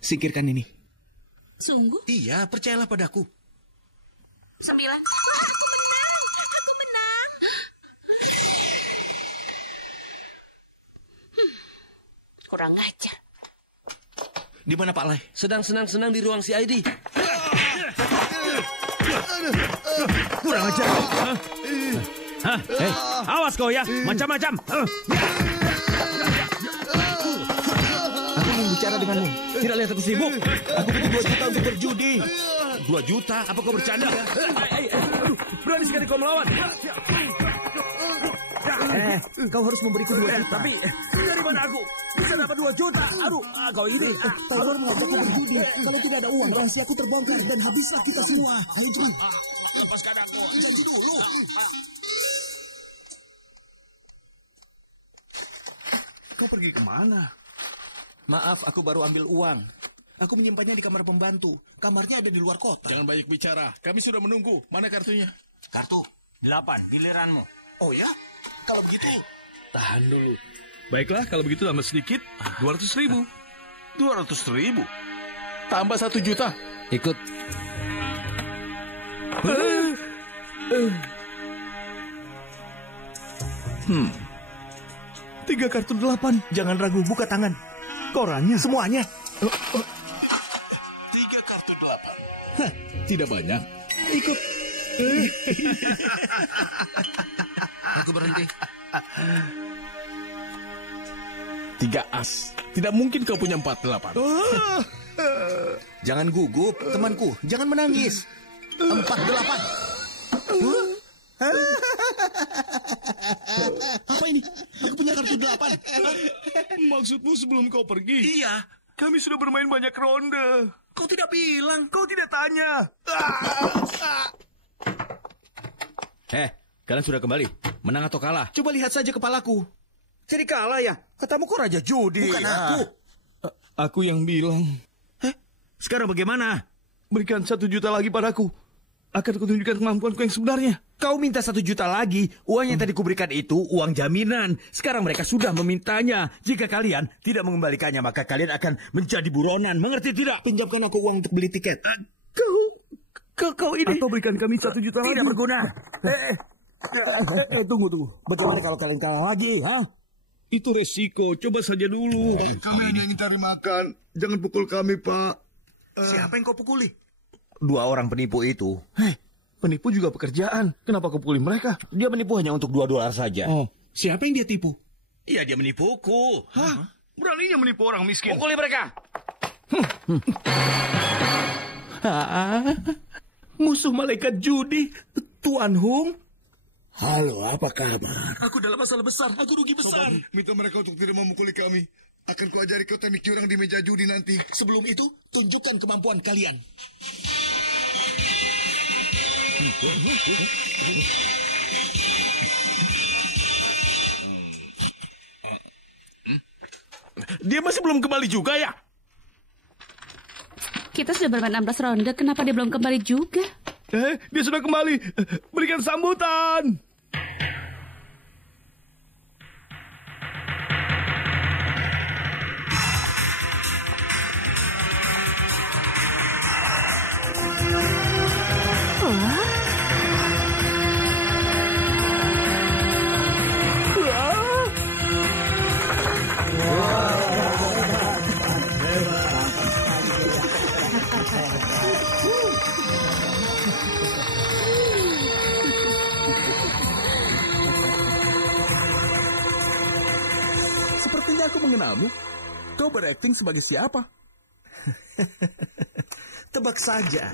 Singkirkan ini. Sungguh? Iya, percayalah padaku. 9. Aku menang. Kurang ajar. Di mana Pak Lai? Sedang senang-senang di ruang CID. Kurang ajar. Awas kau ya, macam-macam. Aku ingin bicara denganmu. Tidak lihat aku sibuk. Aku butuh 2 juta untuk berjudi. 2 juta? Apa kau bercanda? Berani sekali kau melawan. Kau harus memberiku 2 juta. Tapi dari mana aku bisa dapat 2 juta? Aduh, kau ini. Tyler mengajakku berjudi. Kalau tidak ada uang, rahasiaku terbongkar dan habislah kita semua. Ayo cepat. Lepaskan aku. Janji dulu. Kau pergi kemana? Maaf, aku baru ambil uang. Aku menyimpannya di kamar pembantu. Kamarnya ada di luar kota. Jangan banyak bicara. Kami sudah menunggu. Mana kartunya? Kartu? 8, giliranmu. Oh ya? Kalau begitu... Tahan dulu. Baiklah, kalau begitu tambah sedikit. 200.000. 200.000? Tambah 1 juta. Ikut. 3 kartu 8. Jangan ragu, buka tangan. Korannya semuanya. 3 kartu 8. Hah, tidak banyak. Ikut. Aku berhenti. 3 as. Tidak mungkin kau punya 48. Jangan gugup, temanku. Jangan menangis. 48. Apa ini? Aku punya kartu 8. Maksudmu sebelum kau pergi? Iya, kami sudah bermain banyak ronde. Kau tidak bilang, kau tidak tanya. Kalian sudah kembali. Menang atau kalah? Coba lihat saja kepalaku. Jadi kalah ya? Katamu kau raja judi. Bukan aku. Aku yang bilang. Sekarang bagaimana? Berikan 1 juta lagi padaku. Akan kutunjukkan kemampuanku yang sebenarnya. Kau minta 1 juta lagi. Uang yang tadi kuberikan itu uang jaminan. Sekarang mereka sudah memintanya. Jika kalian tidak mengembalikannya, maka kalian akan menjadi buronan. Mengerti tidak? Pinjamkan aku uang untuk beli tiket. Kau ini. Atau berikan kami 1 juta lagi. Tidak berguna. Tunggu. Bagaimana kalau kalian kalah lagi? Itu resiko. Coba saja dulu. Kami ini ingin cari makan. Jangan pukul kami, Pak. Siapa yang kau pukuli? 2 orang penipu itu. Penipu juga pekerjaan. Kenapa kau pukuli mereka? Dia menipu hanya untuk $2 saja. Oh, siapa yang dia tipu? Iya, dia menipuku. Hah? Beraninya menipu orang miskin. Pukuli mereka. Musuh malaikat judi, Tuan Hung. Halo, apa kabar? Aku dalam masalah besar. Aku rugi besar. Minta mereka untuk tidak memukuli kami. Akan kuajari kau teknik curang di meja judi nanti. Sebelum itu, tunjukkan kemampuan kalian. Dia masih belum kembali juga ya? Kita sudah bermain 16 ronde, kenapa dia belum kembali juga? Dia sudah kembali. Berikan sambutan. Sepertinya aku mengenalmu. Kau berakting sebagai siapa? Tebak saja.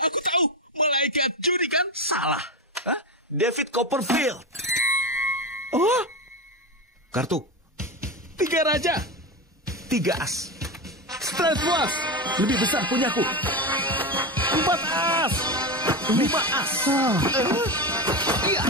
Aku tahu, malaikat judi kan? Salah. David Copperfield. Oh, Kartu. 3 raja. 3 as. Straight flush. Lebih besar punyaku. 4 as. 5 as. Iya.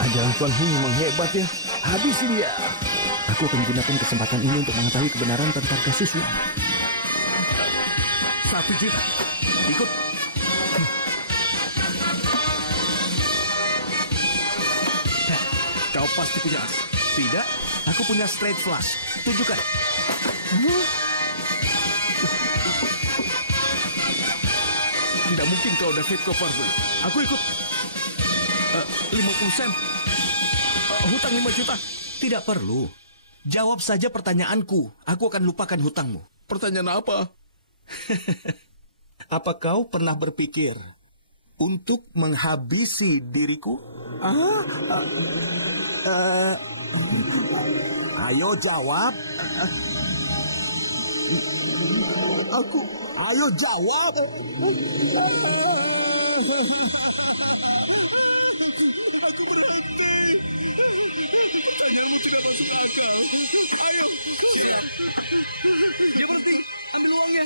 Ajaran Tuan Hung memang hebat ya. Habisin dia. Aku akan gunakan kesempatan ini untuk mengetahui kebenaran tentang kasusnya. 1 juta. Ikut. Kau pasti punya as. Tidak, aku punya straight flush. Tunjukkan. Tidak mungkin kau David Copperfield. Aku ikut. 50 sen. Hutang 5 juta. Tidak perlu. Jawab saja pertanyaanku. Aku akan lupakan hutangmu. Pertanyaan apa? Apa kau pernah berpikir untuk menghabisi diriku? Ayo jawab. Ayo jawab. Aku berhenti. Pertanyaanmu tidak masuk akal. Ayo. Dia berhenti. Ambil uangnya.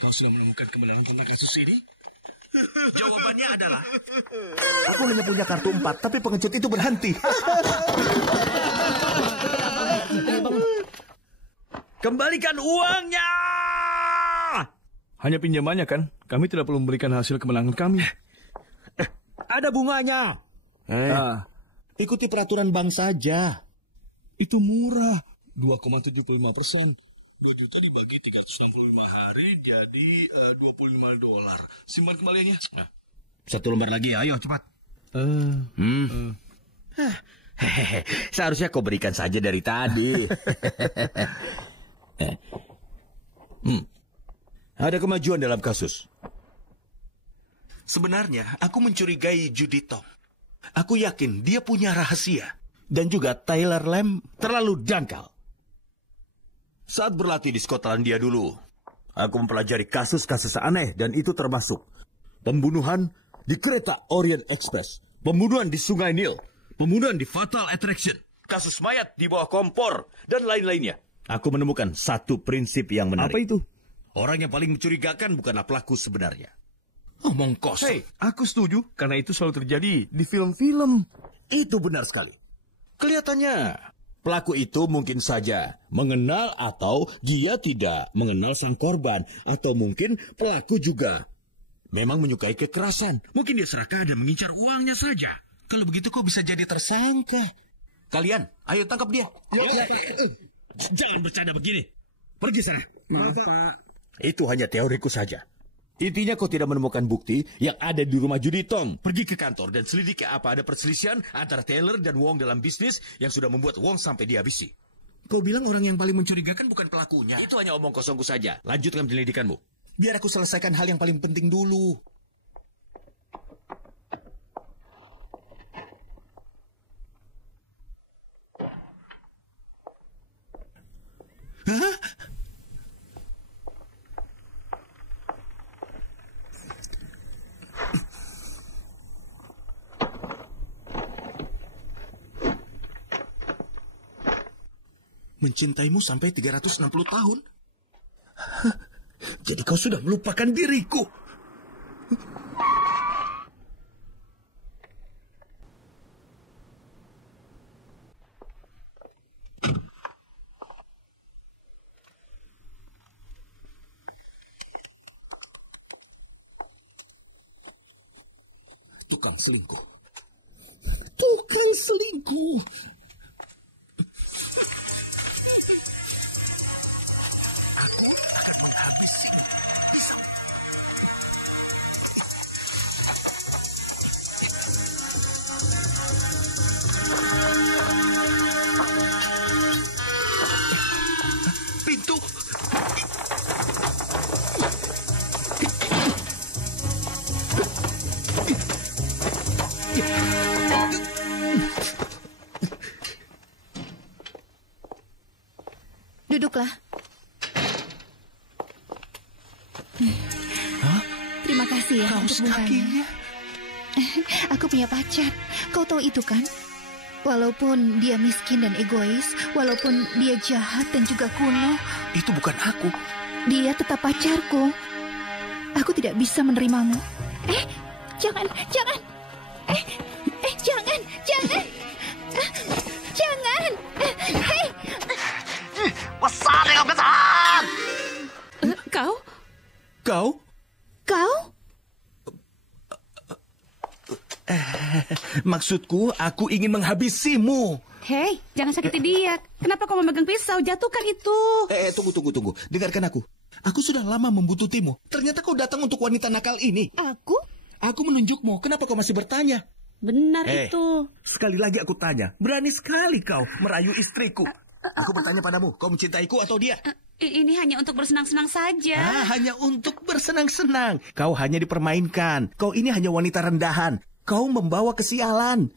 Kau sudah menemukan kebenaran tentang kasus ini? Jawabannya adalah... Aku hanya punya kartu 4, tapi pengecut itu berhenti. Kembalikan uangnya! Hanya pinjamannya kan? Kami tidak perlu memberikan hasil kemenangan kami. Ada bunganya. Ikuti peraturan bank saja. Itu murah. 2,75%. 2 juta dibagi 365 hari jadi $25. Simpan kembaliannya. Satu lembar lagi, ayo cepat. Seharusnya kau berikan saja dari tadi. Ada kemajuan dalam kasus. Sebenarnya aku mencurigai Judy Tom. Aku yakin dia punya rahasia. Dan juga Tyler Lamb terlalu dangkal. Saat berlatih di Skotlandia dulu, aku mempelajari kasus-kasus aneh dan itu termasuk pembunuhan di kereta Orient Express, pembunuhan di Sungai Nil, pembunuhan di Fatal Attraction, kasus mayat di bawah kompor, dan lain-lainnya. Aku menemukan satu prinsip yang menarik. Apa itu? Orang yang paling mencurigakan bukanlah pelaku sebenarnya. Omong kosong. Hei, aku setuju karena itu selalu terjadi di film-film. Itu benar sekali. Kelihatannya pelaku itu mungkin saja mengenal atau dia tidak mengenal sang korban. Atau mungkin pelaku juga memang menyukai kekerasan. Mungkin dia serakah dan mengincar uangnya saja. Kalau begitu kau bisa jadi tersangka. Kalian, ayo tangkap dia. Jangan bercanda begini. Pergi sana. Itu hanya teoriku saja. Intinya kau tidak menemukan bukti yang ada di rumah Judy Tom. Pergi ke kantor dan selidiki apa ada perselisihan antara Taylor dan Wong dalam bisnis yang sudah membuat Wong sampai dihabisi. Kau bilang orang yang paling mencurigakan bukan pelakunya. Itu hanya omong kosongku saja. Lanjutkan penyelidikanmu. Biar aku selesaikan hal yang paling penting dulu. Hah? Mencintaimu sampai 360 tahun? Jadi kau sudah melupakan diriku. Tukang selingkuh. Tukang selingkuh. Aku akan menghabisimu. Bisa. Pintu. Duduklah. Terima kasih ya untuk bunganya. Aku punya pacar. Kau tahu itu kan? Walaupun dia miskin dan egois, walaupun dia jahat dan juga kuno. Itu bukan aku. Dia tetap pacarku. Aku tidak bisa menerimamu. Jangan. Jangan. Jangan. Hei. Kau? Maksudku, aku ingin menghabisimu. Hei, jangan sakiti dia. Kenapa kau memegang pisau? Jatuhkan itu. Tunggu. Dengarkan aku. Aku sudah lama membuntutimu. Ternyata kau datang untuk wanita nakal ini. Aku? Aku menunjukmu. Kenapa kau masih bertanya? Benar itu. Sekali lagi aku tanya. Berani sekali kau merayu istriku. Aku bertanya padamu. Kau mencintaiku atau dia? Ini hanya untuk bersenang-senang saja. Hanya untuk bersenang-senang. Kau hanya dipermainkan. Kau ini hanya wanita rendahan. Kau membawa kesialan.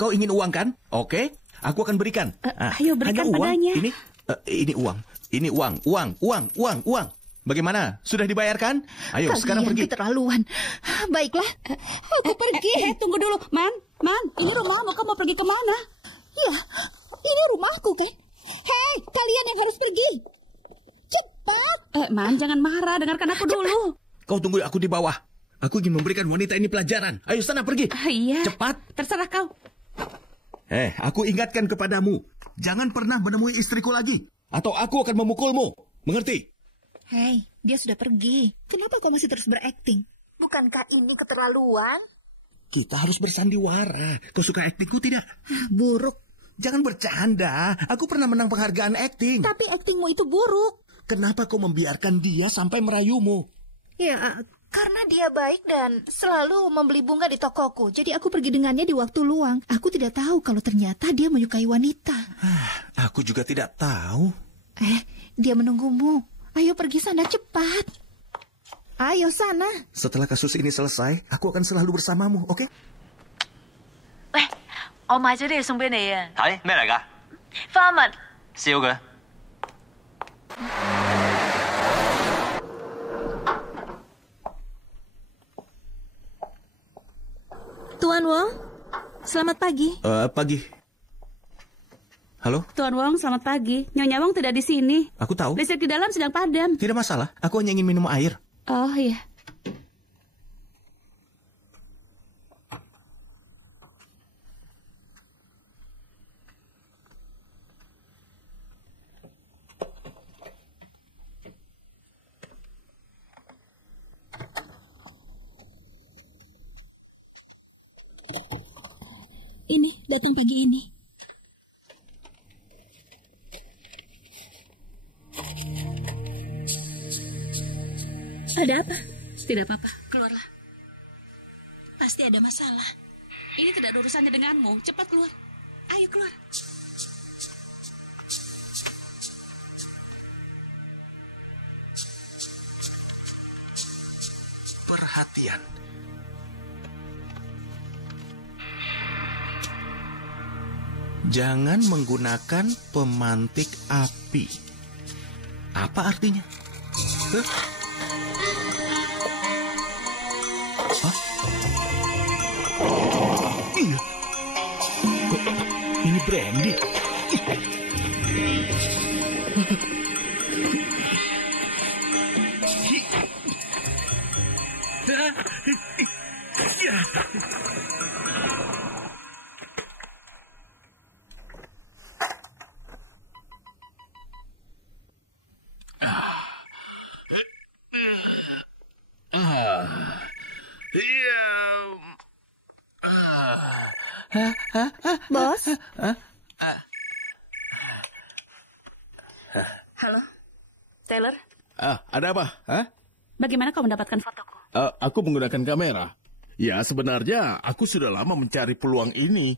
Kau ingin uang kan? Oke, aku akan berikan. Ayo berikan uang. padanya. Ini uang. Ini uang. Bagaimana? Sudah dibayarkan? Ayo, sekarang pergi. Keterlaluan. Baiklah, aku pergi. Tunggu dulu. Man, ini rumahmu. Kamu mau pergi kemana? Ya, ini rumahku kan. Hei, kalian yang harus pergi. Cepat. Man, jangan marah. Dengarkan aku dulu. Kau tunggu aku di bawah. Aku ingin memberikan wanita ini pelajaran. Ayo sana pergi. Iya. Cepat. Terserah kau. Aku ingatkan kepadamu. Jangan pernah menemui istriku lagi. Atau aku akan memukulmu. Mengerti? Hei, dia sudah pergi. Kenapa kau masih terus berakting? Bukankah ini keterlaluan? Kita harus bersandiwara. Kau suka aktingku tidak? Buruk. Jangan bercanda. Aku pernah menang penghargaan akting. Tapi aktingmu itu buruk. Kenapa kau membiarkan dia sampai merayumu? Ya, karena dia baik dan selalu membeli bunga di tokoku. Jadi aku pergi dengannya di waktu luang. Aku tidak tahu kalau ternyata dia menyukai wanita. Aku juga tidak tahu. Dia menunggumu. Ayo pergi sana cepat. Ayo sana. Setelah kasus ini selesai, aku akan selalu bersamamu, oke? 喂，我買咗啲嘢送俾你啊！睇咩嚟㗎？花蜜。燒佢。 Tuan Wong, selamat pagi. Pagi. Halo? Tuan Wong, selamat pagi. Nyonya Wong tidak di sini. Aku tahu. Listrik di dalam sedang padam. Tidak masalah, aku hanya ingin minum air. Oh, iya. Ini, datang pagi ini. Ada apa? Tidak apa-apa, keluarlah. Pasti ada masalah. Ini tidak ada urusannya denganmu. Cepat keluar. Ayo keluar. Perhatian. Jangan menggunakan pemantik api. Apa artinya? Iya. Kok ini brandy? Bos? Halo, Taylor? Ada apa? Bagaimana kau mendapatkan fotoku? Aku menggunakan kamera. Ya, sebenarnya aku sudah lama mencari peluang ini.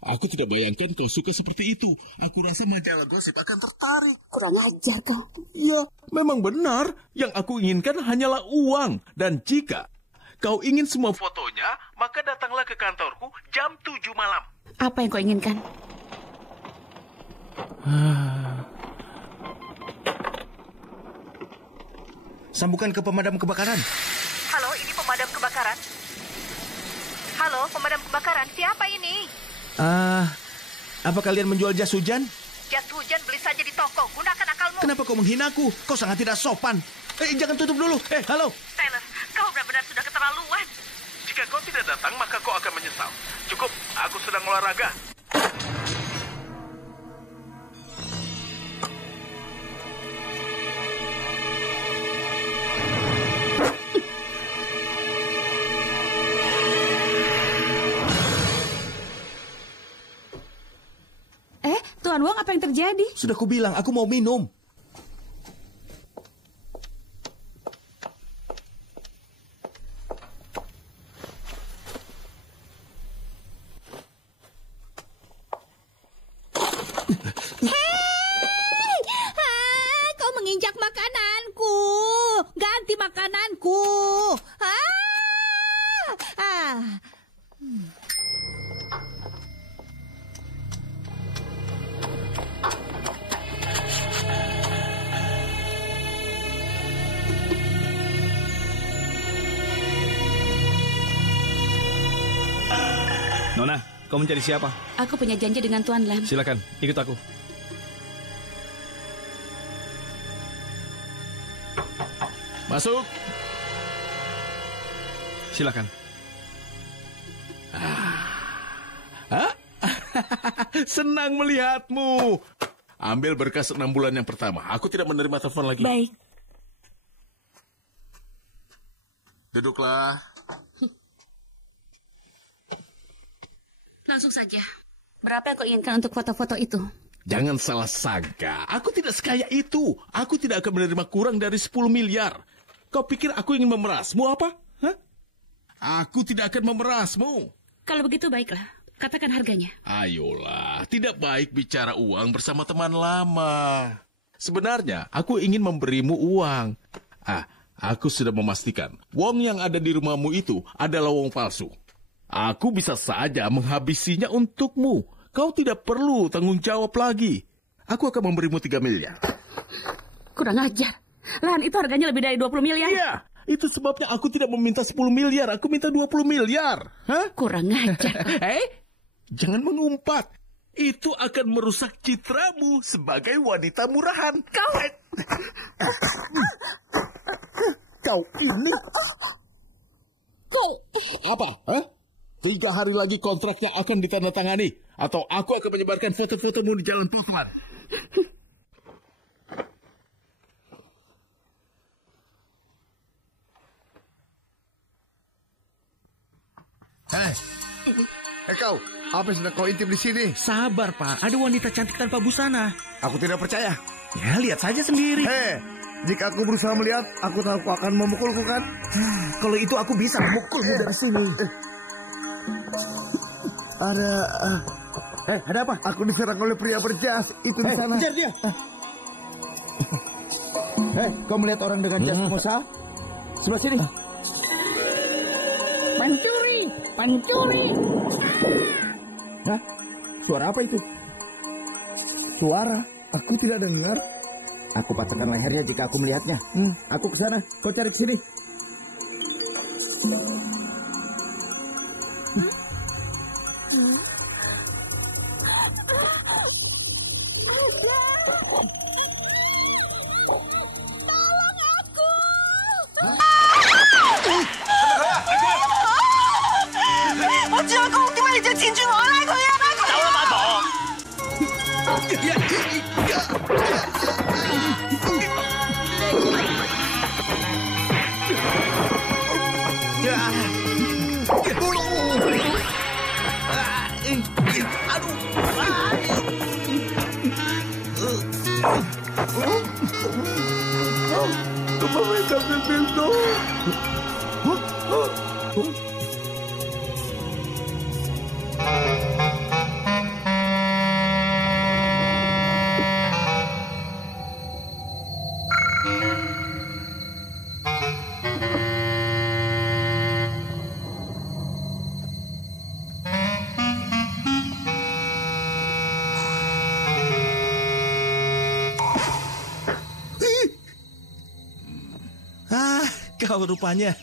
Aku tidak bayangkan kau suka seperti itu. Aku rasa majalah gosip akan tertarik. Kurang ajar kau. Ya, memang benar. Yang aku inginkan hanyalah uang. Dan jika kau ingin semua fotonya, maka datanglah ke kantorku jam 7 malam. Apa yang kau inginkan? Sambungkan ke pemadam kebakaran. Halo, ini pemadam kebakaran. Halo, pemadam kebakaran. Siapa ini? Apa kalian menjual jas hujan? Jas hujan beli saja di toko. Gunakan akalmu. Kenapa kau menghinaku? Kau sangat tidak sopan. Jangan tutup dulu. Halo. Taylor, kau benar-benar sudah keterlaluan. Jika kau tidak datang, maka kau akan menyesal. Cukup, aku sedang olahraga. Tuan Wong, apa yang terjadi? Sudah kubilang, aku mau minum. Kau menginjak makananku. Ganti makananku. Nona, kau mencari siapa? Aku punya janji dengan Tuan Lam. Silakan, ikut aku. Masuk. Silakan. Senang melihatmu. Ambil berkas 6 bulan yang pertama. Aku tidak menerima telepon lagi. Baik. Duduklah. Langsung saja. Berapa yang kau inginkan untuk foto-foto itu? Jangan salah sangka. Aku tidak sekaya itu. Aku tidak akan menerima kurang dari 10 miliar. Kau pikir aku ingin memerasmu apa? Hah? Aku tidak akan memerasmu. Kalau begitu baiklah. Katakan harganya. Ayolah, tidak baik bicara uang bersama teman lama. Sebenarnya, aku ingin memberimu uang. Aku sudah memastikan, wong yang ada di rumahmu itu adalah wong palsu. Aku bisa saja menghabisinya untukmu. Kau tidak perlu tanggung jawab lagi. Aku akan memberimu 3 miliar. Kurang ajar. Lahan itu harganya lebih dari 20 miliar. Iya, itu sebabnya aku tidak meminta 10 miliar. Aku minta 20 miliar. Hah? Kurang ajar. Jangan mengumpat. Itu akan merusak citramu sebagai wanita murahan. Kau ini. Apa? 3 hari lagi kontraknya akan ditandatangani. Atau aku akan menyebarkan foto-fotomu di jalan trotoar. Kau, apa yang sedang kau intip di sini? Sabar, Pak. Ada wanita cantik tanpa busana. Aku tidak percaya. Ya, lihat saja sendiri. Jika aku berusaha melihat, aku tahu aku akan memukulku kan? Kalau itu aku bisa memukulmu dari sini. Ada apa? Aku diserang oleh pria berjas. Itu di sana. Kejar dia. Kau melihat orang dengan jas pengusaha? Sebelah sini. Pencuri. Hah? Suara apa itu? Suara? Aku tidak dengar. Aku patahkan lehernya jika aku melihatnya. Aku ke sana. Kau cari ke sini. Kau rupanya.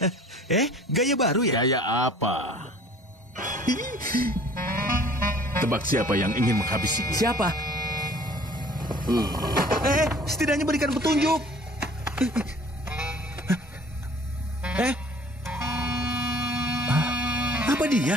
Gaya baru ya? Gaya apa? Tebak siapa yang ingin menghabisi? Siapa? Setidaknya berikan petunjuk. Apa dia?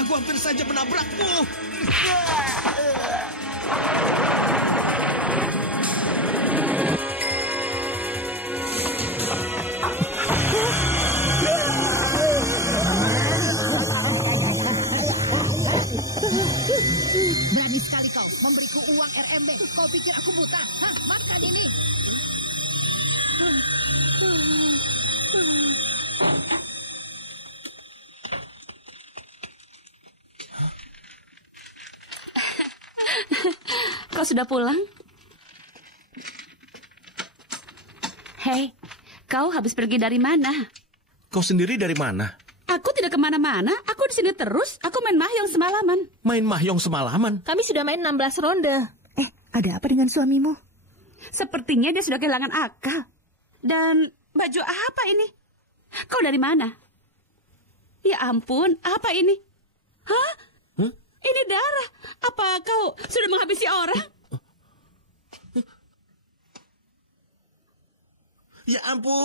Aku hampir saja menabrakmu. Berani sekali kau memberiku uang RMB. Kau pikir aku buta? Makan ini. Kau sudah pulang? Hei, Kau habis pergi dari mana? Kau sendiri dari mana? Aku tidak kemana-mana. Aku di sini terus. Aku main mahjong semalaman. Main mahjong semalaman? Kami sudah main 16 ronde. Ada apa dengan suamimu? Sepertinya dia sudah kehilangan akal. Dan baju apa ini? Kau dari mana? Ya ampun, apa ini? Hah? Ini darah. Apa kau sudah menghabisi orang? Ya ampun.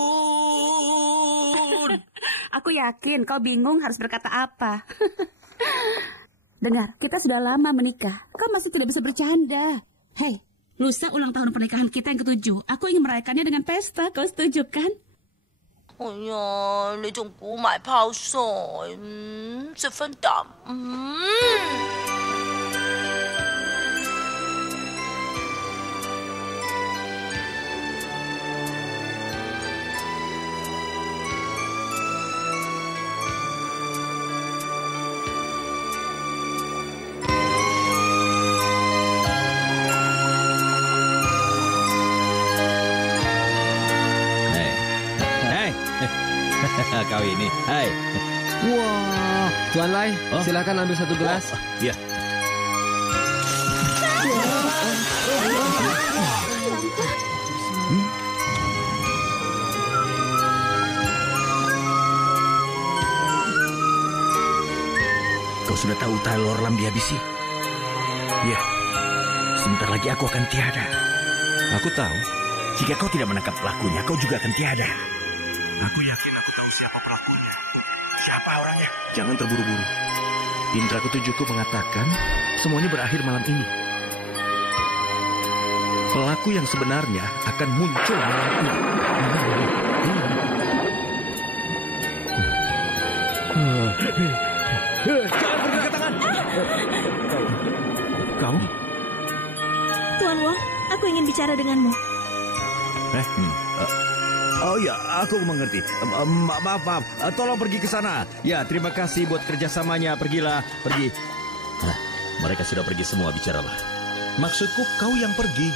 Aku yakin kau bingung harus berkata apa. Dengar, kita sudah lama menikah. Kau masih tidak bisa bercanda. Hei, lusa ulang tahun pernikahan kita yang ke-7. Aku ingin merayakannya dengan pesta. Kau setuju kan? 哎呀，你仲估埋泡菜，十分淡。Kau ini, hai. Wah, Tuan Lai, silakan ambil satu gelas. Ya. Kau sudah tahu Taylor Lam dihabisi? Ya. Sebentar lagi aku akan tiada. Aku tahu. Jika kau tidak menangkap pelakunya, kau juga akan tiada. Aku yakin aku tahu siapa pelakunya. Siapa orangnya? Jangan terburu-buru. Indra ketujuhku mengatakan semuanya berakhir malam ini. Pelaku yang sebenarnya akan muncul malam ini. Jangan berdekat tangan. Kau? Tuan Wong, aku ingin bicara denganmu. Oh ya, aku mengerti. Maaf. Tolong pergi ke sana. Ya, terima kasih buat kerjasamanya. Pergilah, pergi. Mereka sudah pergi semua, bicaralah. Maksudku kau yang pergi.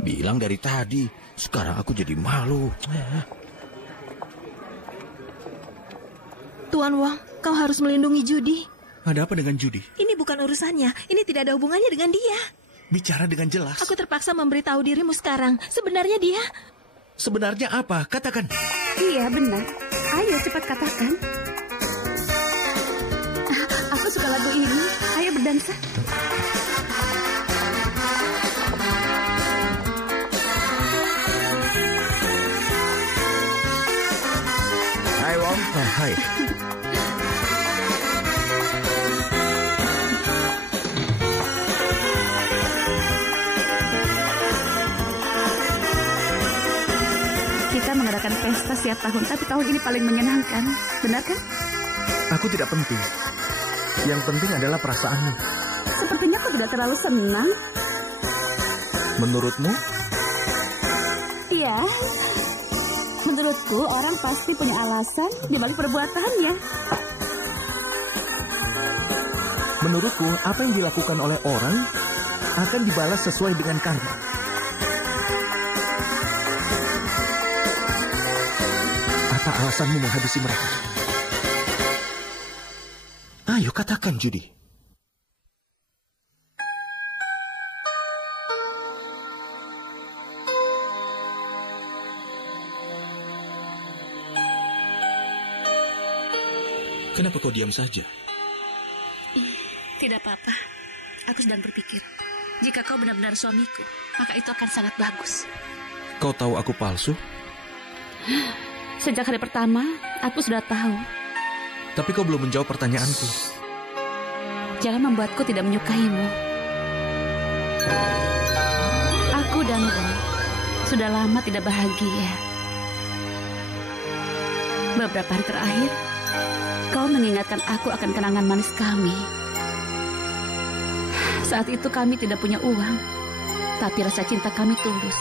Bilang dari tadi. Sekarang aku jadi malu. Tuan Wong, kau harus melindungi Judy. Ada apa dengan Judy? Ini bukan urusannya. Ini tidak ada hubungannya dengan dia. Bicara dengan jelas. Aku terpaksa memberitahu dirimu sekarang. Sebenarnya dia... Sebenarnya apa? Katakan. Iya, benar. Ayo cepat katakan. Aku suka lagu ini. Ayo berdansa. Hai, Wong. Hai. Kita mengadakan pesta setiap tahun, tapi tahun ini paling menyenangkan. Benar kan? Aku tidak penting. Yang penting adalah perasaanmu. Sepertinya kau tidak terlalu senang. Menurutmu? Iya. Menurutku, orang pasti punya alasan di balik perbuatannya. Menurutku, apa yang dilakukan oleh orang akan dibalas sesuai dengan karma. Apa alasanmu menghabisi mereka? Ayo katakan, Judy. Kenapa kau diam saja? Tidak apa-apa. Aku sedang berpikir. Jika kau benar-benar suamiku, maka itu akan sangat bagus. Kau tahu aku palsu? Sejak hari pertama, aku sudah tahu. Tapi kau belum menjawab pertanyaanku. Jangan membuatku tidak menyukaimu. Aku dan Ron sudah lama tidak bahagia. Beberapa hari terakhir, kau mengingatkan aku akan kenangan manis kami. Saat itu kami tidak punya uang, tapi rasa cinta kami tulus.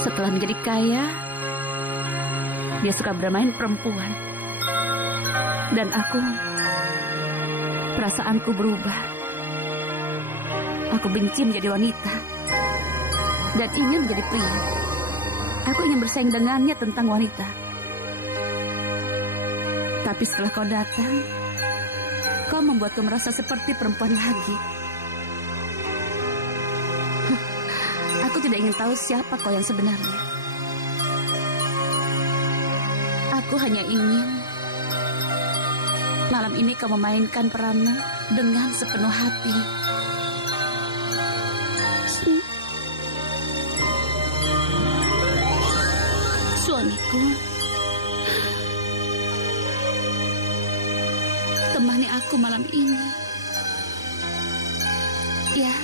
Setelah menjadi kaya, dia suka bermain perempuan. Dan perasaanku berubah. Aku benci menjadi wanita dan ingin menjadi pria. Aku ingin bersaing dengannya tentang wanita. Tapi setelah kau datang, kau membuatku merasa seperti perempuan lagi. Aku tidak ingin tahu siapa kau yang sebenarnya. Aku hanya ingin malam ini kau memainkan peranmu dengan sepenuh hati. Suamiku, temani aku malam ini. Ya.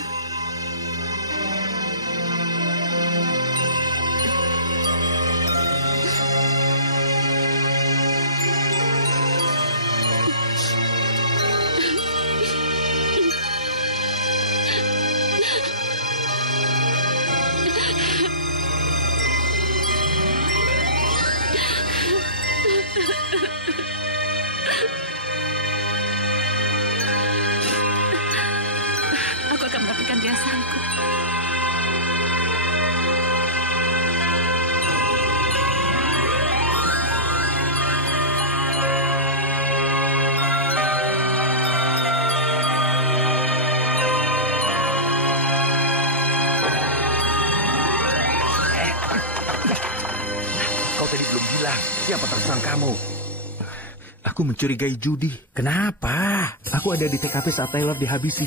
Aku akan mendapatkan riasanku. Kau tadi belum bilang siapa tersangkamu. Aku mencurigai Judy. Kenapa? Aku ada di TKP saat Taylor dihabisi.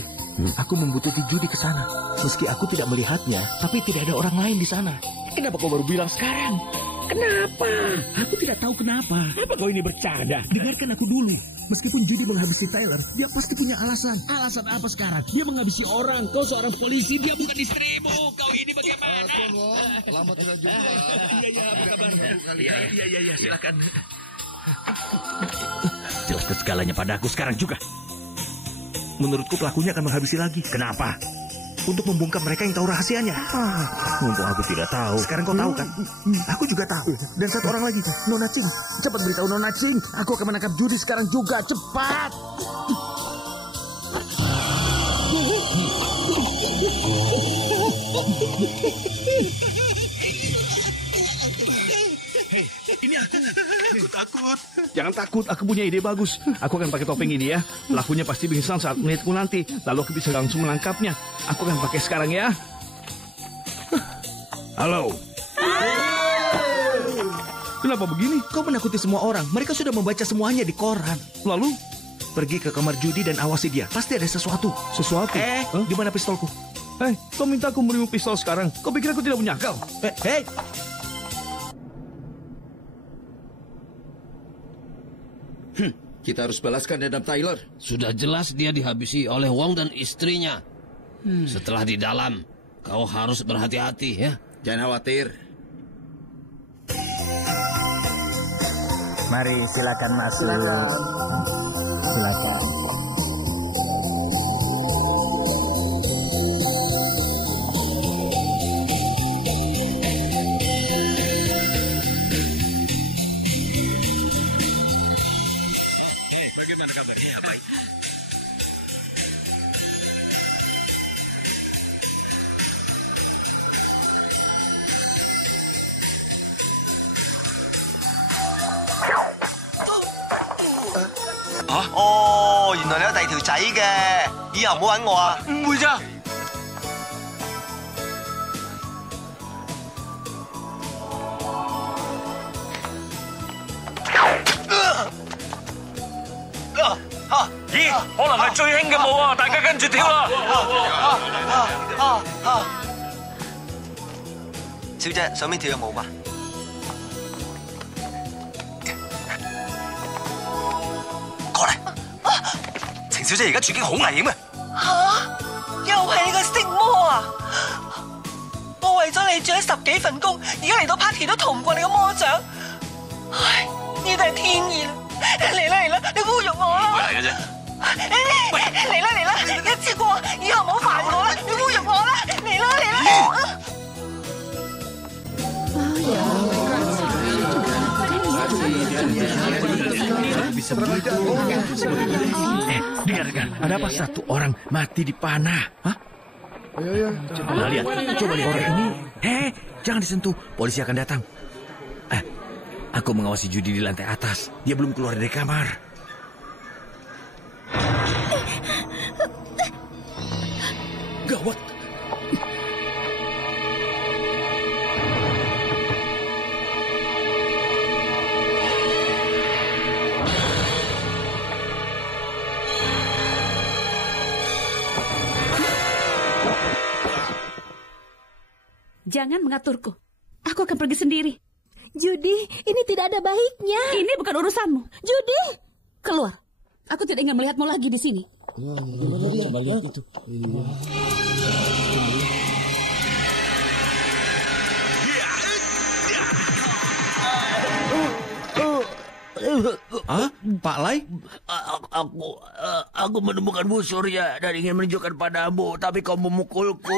Aku membutuhkan Judy ke sana. Meski aku tidak melihatnya, tapi tidak ada orang lain di sana. Kenapa kau baru bilang sekarang? Kenapa? Aku tidak tahu kenapa. Apa kau ini bercanda? Dengarkan aku dulu. Meskipun Judy menghabisi Taylor, dia pasti punya alasan. Alasan apa sekarang? Dia menghabisi orang. Kau seorang polisi, dia bukan istrimu. Kau ini bagaimana? Lama tidak jumpa. Iya, apa kabar? Iya, silakan. Jelaskan segalanya pada aku sekarang juga. Menurutku pelakunya akan menghabisi lagi. Kenapa? Untuk membungkam mereka yang tahu rahasianya. Mumpung aku tidak tahu. Sekarang kau tahu kan? Aku juga tahu. Dan satu orang lagi, Nona Ching. Cepat beritahu Nona Ching. Aku akan menangkap Judy sekarang juga. Cepat! Hei, ini aku. Aku takut. Jangan takut, aku punya ide bagus. Aku akan pakai topeng ini ya. Pelakunya pasti pingsan saat melihatku nanti. Lalu aku bisa langsung menangkapnya. Aku akan pakai sekarang ya. Halo. Kenapa begini? Kau menakuti semua orang. Mereka sudah membaca semuanya di koran. Lalu? Pergi ke kamar Judy dan awasi dia. Pasti ada sesuatu. Sesuatu? Di mana pistolku? Kau minta aku berimu pistol sekarang. Kau pikir aku tidak punya akal? Hei. Kita harus balaskan dendam Tyler. Sudah jelas dia dihabisi oleh Wong dan istrinya. Setelah di dalam, kau harus berhati-hati ya. Jangan khawatir. Mari silakan masuk. Silakan. Bagaimana kabarnya? Baik.哦，原來你有第二條仔嘅，以後唔好揾我啊！唔會咋？咦，可能係最興嘅舞啊！大家跟住跳啦！小姐，上面跳嘅舞吧。過嚟，程小姐而家處境好危險啊！又係你個色魔啊！我為咗你做咗10幾份工，而家嚟到 party 都逃唔過你個魔掌。唉，呢度係天意啦！嚟啦，你侮辱我啦！嚟嘅啫。喂，嚟啦，一次過，以後唔好煩我啦！你侮辱我啦！嚟啦！Bisa begitu. Dengar, ada apa? Satu orang mati di panah. Hah? Coba lihat orang ini. Jangan disentuh, polisi akan datang. Aku mengawasi Judy di lantai atas. Dia belum keluar dari kamar. Gawat. Jangan mengaturku. Aku akan pergi sendiri. Judy, ini tidak ada baiknya. Ini bukan urusanmu. Judy, keluar. Aku tidak ingin melihatmu lagi di sini. Coba lihat itu. Pak Lai? Aku menemukan Bu Surya dan ingin menunjukkan padamu, tapi kau memukulku.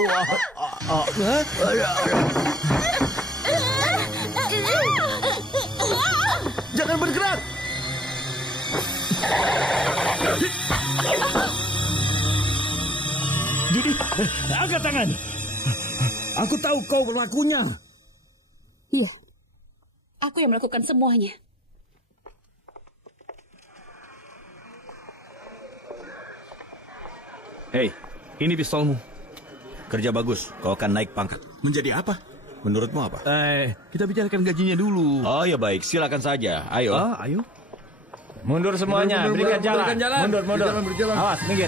Jangan bergerak. Judy, angkat tangan. Aku tahu kau pelakunya. Iya. Aku yang melakukan semuanya. Hei, ini pistolmu. Kerja bagus, kau akan naik pangkat. Menjadi apa? Menurutmu apa? Kita bicarakan gajinya dulu. Oh ya baik, silakan saja. Ayo. Ayo. Mundur semuanya, berikan jalan. Mundur. Berjalan. Awas, minggir.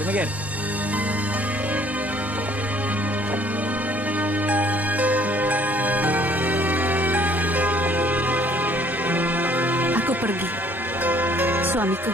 Aku pergi. Suamiku.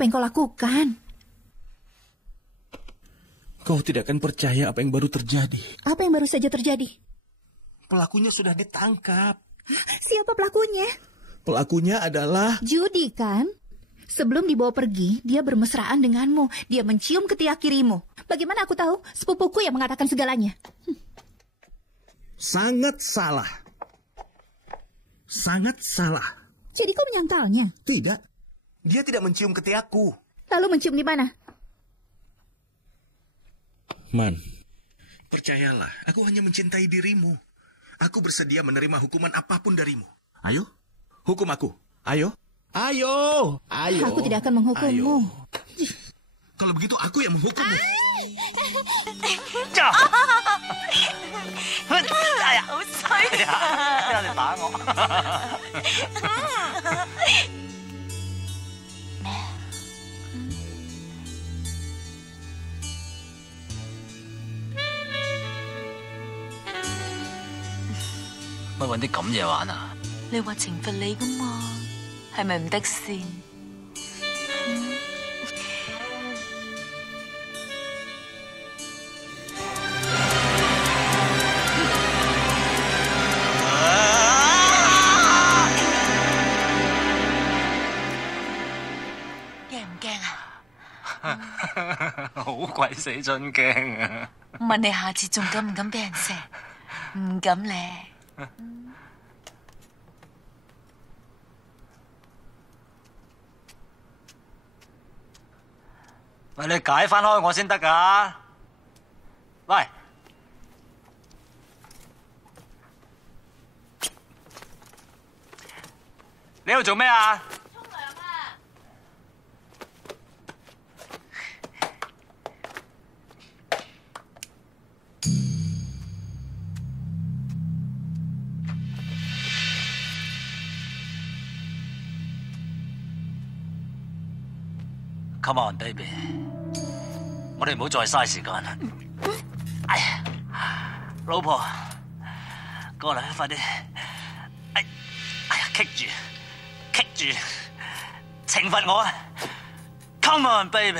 Apa yang kau lakukan? Kau tidak akan percaya apa yang baru terjadi. Apa yang baru saja terjadi? Pelakunya sudah ditangkap. Siapa pelakunya? Pelakunya adalah... Judy, kan? Sebelum dibawa pergi, dia bermesraan denganmu. Dia mencium ketiak kirimu. Bagaimana aku tahu? Sepupuku yang mengatakan segalanya. Sangat salah. Sangat salah. Jadi kau menyangkalnya? Tidak. Dia tidak mencium ketiakku. Lalu mencium di mana? Man, percayalah, aku hanya mencintai dirimu. Aku bersedia menerima hukuman apapun darimu. Ayo, hukum aku. Ayo. Aku tidak akan menghukummu. Kalau begitu aku yang menghukummu.乜揾啲咁嘢玩啊？你話懲罰你噶嘛，係咪唔得先？驚唔驚啊？好鬼死真驚啊！問你下次仲敢唔敢俾人射？唔敢咧。喂，你解翻開我先得㗎。喂，你喺度做咩啊？沖涼啊！Come on, baby， 我哋唔好再嘥時間啦。哎呀老婆，過嚟快啲！哎呀，棘住，懲罰我啊 ！Come on, baby,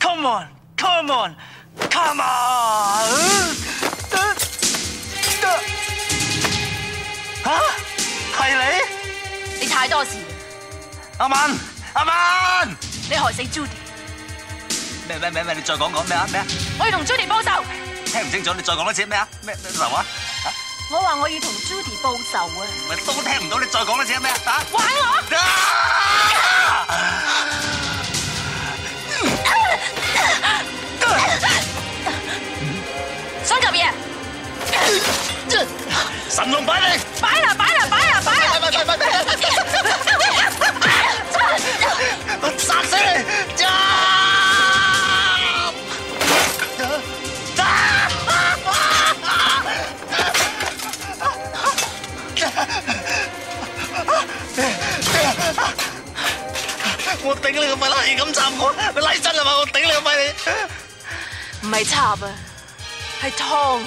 come on, come on, come on！ 嚇，係你？你太多事。阿曼，你害死 Judy。咩？你再講咩啊？我要同 Judy 報仇。聽唔清楚，你再講多次咩啊？咩仇啊？我話我要同 Judy 報仇啊！咪都聽唔到，你再講多次咩啊？玩我！想做嘢？神龍擺你！擺啦！我殺死你！我頂你個肺啦！係咁插我，你拉真係嘛？我頂你個肺你！唔係插啊，係燙。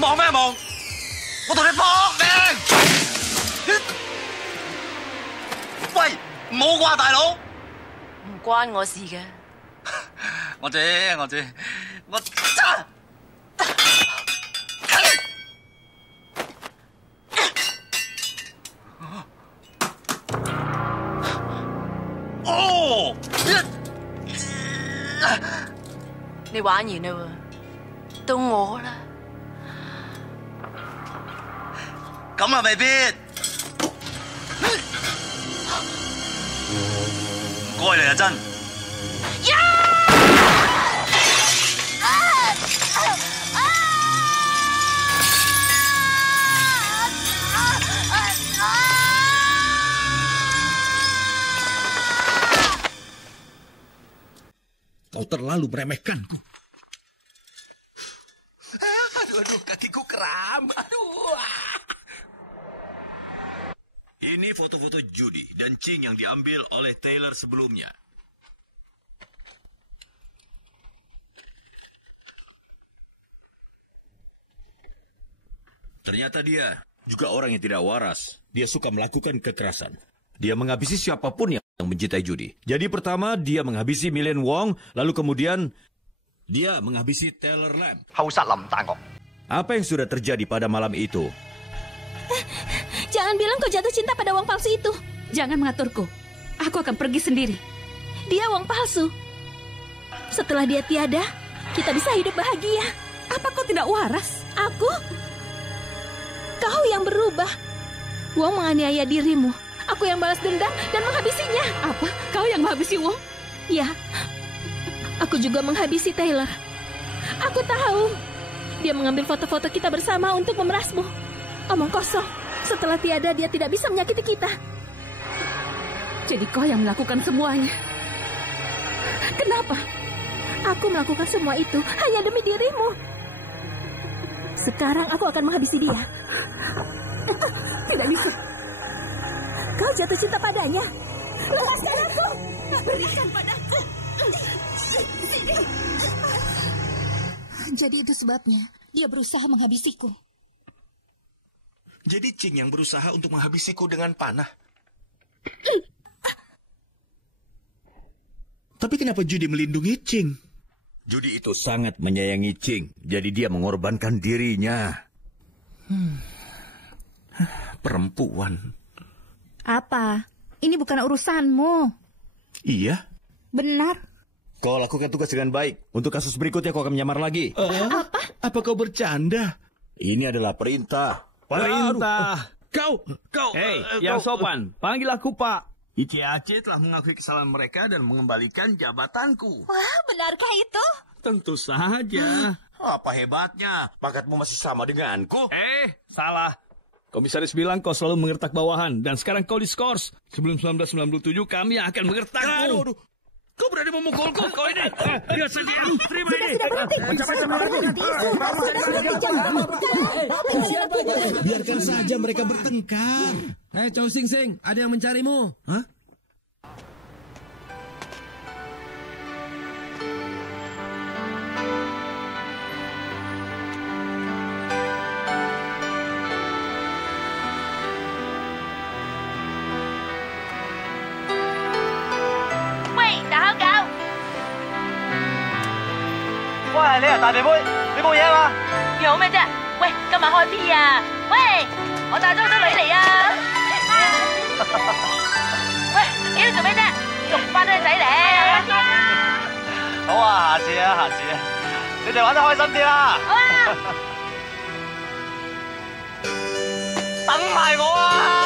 望咩望？我同你搏命！喂，唔好啩，大佬！唔關我事嘅。我知。哦！你玩完啦喎，到我啦。咁啊，未必。唔該你啊，真。Kau terlalu meremehkanku. Aduh, kakiku kram. Aduh. Ini foto-foto Judy dan Ching yang diambil oleh Taylor sebelumnya. Ternyata dia juga orang yang tidak waras. Dia suka melakukan kekerasan. Dia menghabisi siapapun yang mencintai Judy. Jadi pertama dia menghabisi Million Wong, lalu kemudian dia menghabisi Taylor Lam. Apa yang sudah terjadi pada malam itu? Jangan bilang kau jatuh cinta pada Wong palsu itu. Jangan mengaturku. Aku akan pergi sendiri. Dia Wong palsu. Setelah dia tiada, kita bisa hidup bahagia. Apa kau tidak waras? Aku? Kau yang berubah. Wong menganiaya dirimu. Aku yang balas dendam dan menghabisinya. Apa? Kau yang menghabisi Wong? Ya. Aku juga menghabisi Taylor. Aku tahu. Dia mengambil foto-foto kita bersama untuk memerasmu. Omong kosong. Setelah tiada, dia tidak bisa menyakiti kita. Jadi kau yang melakukan semuanya. Kenapa? Aku melakukan semua itu hanya demi dirimu. Sekarang aku akan menghabisi dia. Tidak bisa. Kau jatuh cinta padanya. Lepaskan aku. Berikan padaku. Jadi itu sebabnya dia berusaha menghabisiku. Jadi Ching yang berusaha untuk menghabisiku dengan panah. Tapi kenapa Judy melindungi Ching? Judy itu sangat menyayangi Ching, jadi dia mengorbankan dirinya. Perempuan. Apa? Ini bukan urusanmu. Iya. Benar. Kau lakukan tugas dengan baik. Untuk kasus berikutnya kau akan menyamar lagi. Apa? Apa kau bercanda? Ini adalah perintah. Perintah. Kau. Hei, yang sopan. Panggil aku Pak. ICAC telah mengakui kesalahan mereka dan mengembalikan jabatanku. Wah, benarkah itu? Tentu saja. Apa hebatnya? Pangkatmu masih sama denganku. Salah. Komisaris bilang kau selalu mengertak bawahan. Dan sekarang kau diskors. Sebelum 1997 kami akan mengertakmu. Aduh. Kau berani memukulku, kau ini. Lihat saja, terima ini. Biarkan saja mereka bertengkar. Hei, Chow Sing Sing, ada yang mencarimu. Hah? 係你啊，大肥妹，你冇嘢啊嘛？有咩啫？喂，今晚開 P 啊！喂，我帶咗好多女嚟啊！喂，你哋做咩啫？仲唔翻啲仔嚟？好啊，下次啊，下次啊，你哋玩得開心啲啦。好啊！等埋我啊！